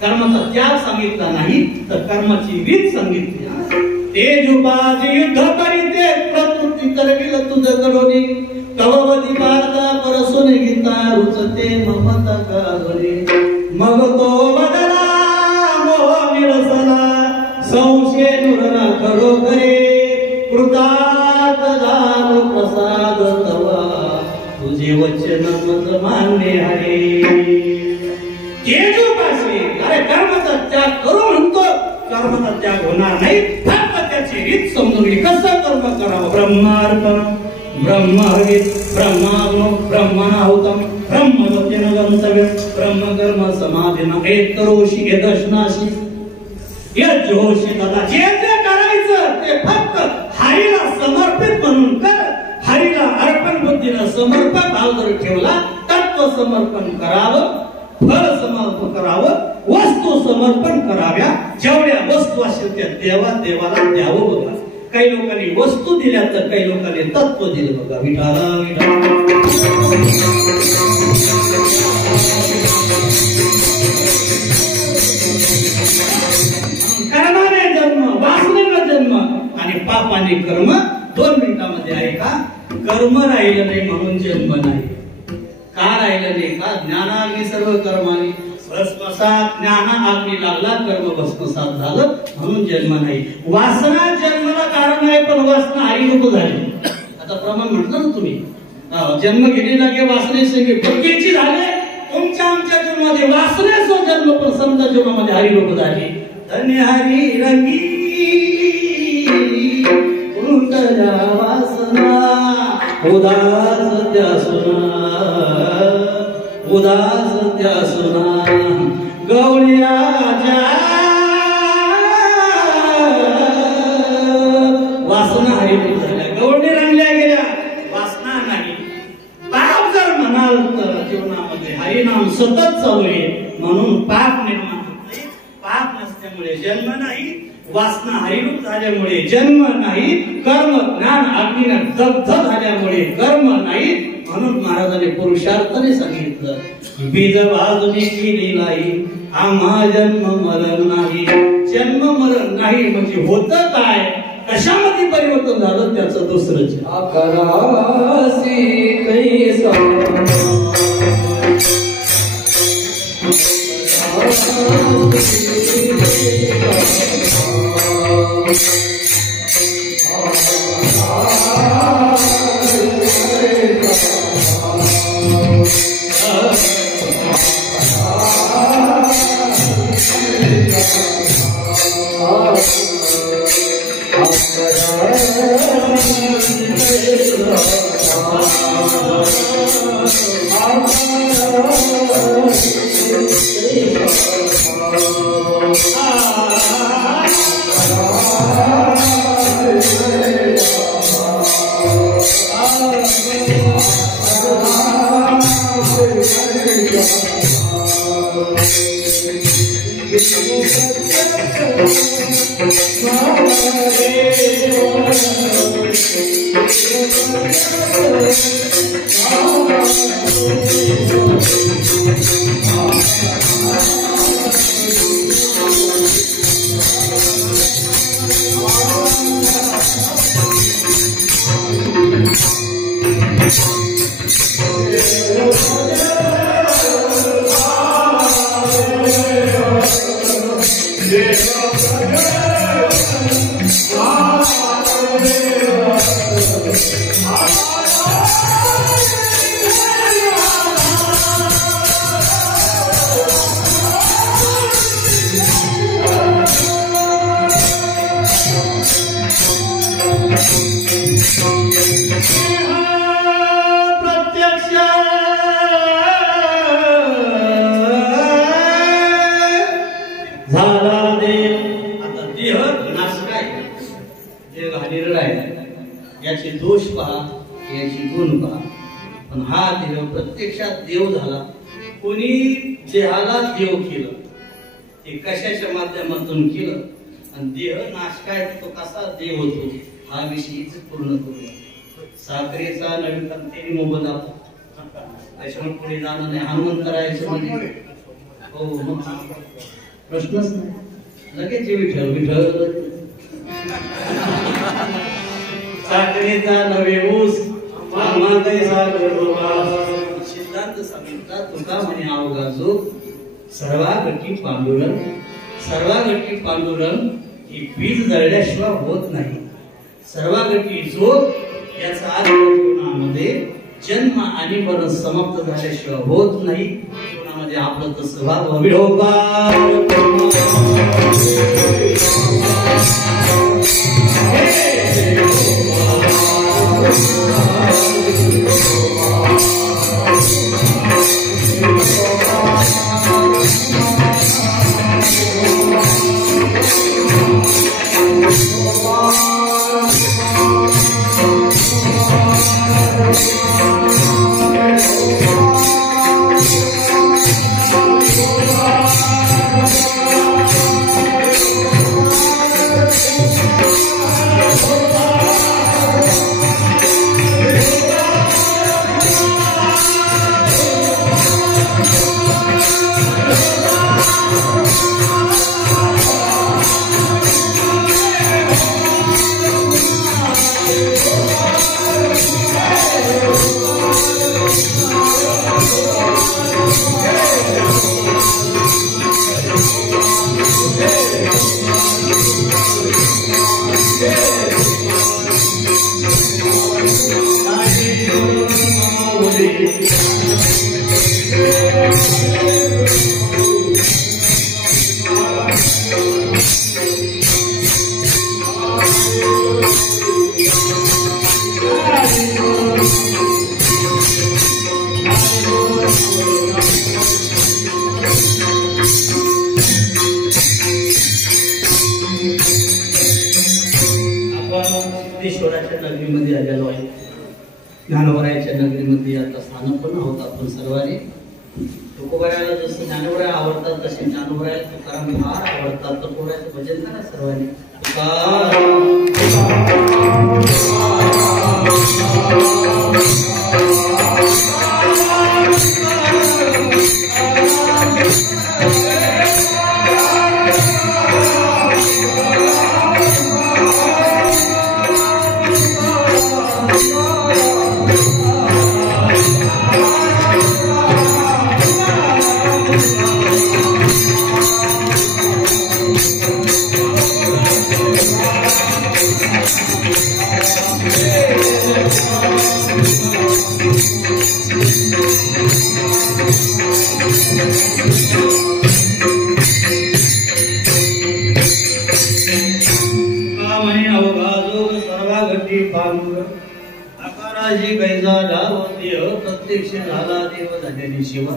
कर्माचा त्याग सांगितला नाही तर कर्माची रीत सांगितली. तेज उपाधी युद्ध करीते प्रकृती करविल तुझ कडोनी कववती पारता परसुने गीता रुचते ममता कावरे. मग तो बदला मोह विरसला संशय नुरना खरो करे कृतात झालो प्रसाद तवा तुझे वचन मज मान्य हरे. तेज उपाशी अरे कर्माचा त्याग करू म्हणतो. कर्माचा त्याग होणार नाही. फक्त त्याची रीत समजून घे. कसं कर्म करावं. ब्रह्मार्पण ब्रह्महवित ब्रह्माग्नो ब्रह्मणाहुतम ब्रह्मवचन गंतव्य ब्रह्मकर्म समाधीन एतरोषी यदशनाशी यज्जोषी तथा जे जे करायचं ते फक्त हरीला समर्पित म्हणून कर. हरीला अर्पण बुद्धीनं समर्पण भाव जर ठेवला तत्व समर्पण करावं. फळ समर्पण करावं. वस्तू समर्पण कराव्या. जेवढ्या वस्तू असेल त्या देवाला द्यावं. बघा काही लोकांनी वस्तू दिल्या तर काही लोकांनी तत्व दिलं. बघा विठाला कर्माने जन्म वासनेला जन्म आणि पापाने कर्म. 2 मिनिटांमध्ये आहे का. कर्म राहिलं नाही म्हणून जन्म नाही. का राहिलं नाही का. ज्ञानाग्नी सर्व कर्माने भस्मसात. ज्ञान अग्नी लागला कर्म भस्मसात झालं म्हणून जन्म नाही. वासना जन्माला कारण आहे पण वासना हरिरूप झाली. आता प्रमाण म्हटलं ना तुम्ही जन्म घेणे लागे वासने सगळे प्रत्येची झाले. तुमच्या आमच्या जन्मामध्ये वासनेचा जन्म पण समजा जन्मामध्ये हरिरूप झाली. धन्य हरी रंगी कुंडला वासना उदास त्यासुना उदास त्यासुना गवळ्याच्या सतत चालू आहे, म्हणून पाप निर्माण होत नाही. पाप नसल्यामुळे जन्म नाही, वासना हरिरूप झाल्यामुळे जन्म नाही, कर्म ज्ञान अग्नीनं दग्ध झाल्यामुळे कर्म नाही. म्हणून महाराजांनी पुरुषार्थाने सांगितलं, बीज बाजूने केली नाही आम्हा जन्म मरण नाही. जन्म मरण नाही म्हणजे होतं काय, कशामध्ये परिवर्तन झालं त्याचं दुसरंच. आकारासी कैसा याचे दोष पहा, याची गुण पहा. पण हा देह प्रत्यक्षात देव झाला. कोणी देहाला देव केलं, ते कशाच्या माध्यमातून केलं, आणि देह नाश काय तो कसा देव होतो हा विषयीच पूर्ण करूया. साखरेचा नवीन कंटेनी मोबदला त्याच्यामुळे पुढे जाणं नाही. हनुमंतरायचं म्हणजे हो मग प्रश्नच नाही. लगेच विठ्ठल विठ्ठल साखरेचा नवे ऊस सिद्धांत सांगितला तुका म्हणे अवघा जो सर्वागती पांडुरंग. सर्वागती पांडुरंग ही बीज जळल्याशिवाय होत नाही. सर्वागती जो याचा अर्थ जीवनामध्ये जन्म आणि मरण समाप्त झाल्याशिवाय होत नाही. जीवनामध्ये आपलं तर स्वभाव सिद्धेश्वराच्या नगरीमध्ये आलेलो आहे. ज्ञानोबरायाच्या नगरीमध्ये आता स्थानक पण आहोत आपण सर्वांनी. तुकोबाराला जसं ज्ञानोबराला आवडतात तसे ज्ञानोबराला तुकाराम फार आवडतात. तर कोणाचं भजन करा सर्वांनी. आकाराजी कैसा लावती प्रत्यक्ष झाला देव झाल्याने शिवा.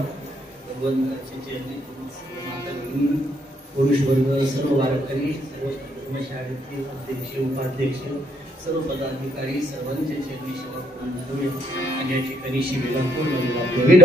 भगवंताचे चरणी माता घेऊन पुरुष वर्ग, सर्व वारकरी, सर्व धर्मशाळेतील अध्यक्ष, उपाध्यक्ष, सर्व पदाधिकारी सर्वांचे चरणी सेवा करून जाऊया आणि या ठिकाणी शिबिरा पूर्ण गावकरी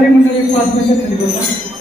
मंडळी 5 मिनिटं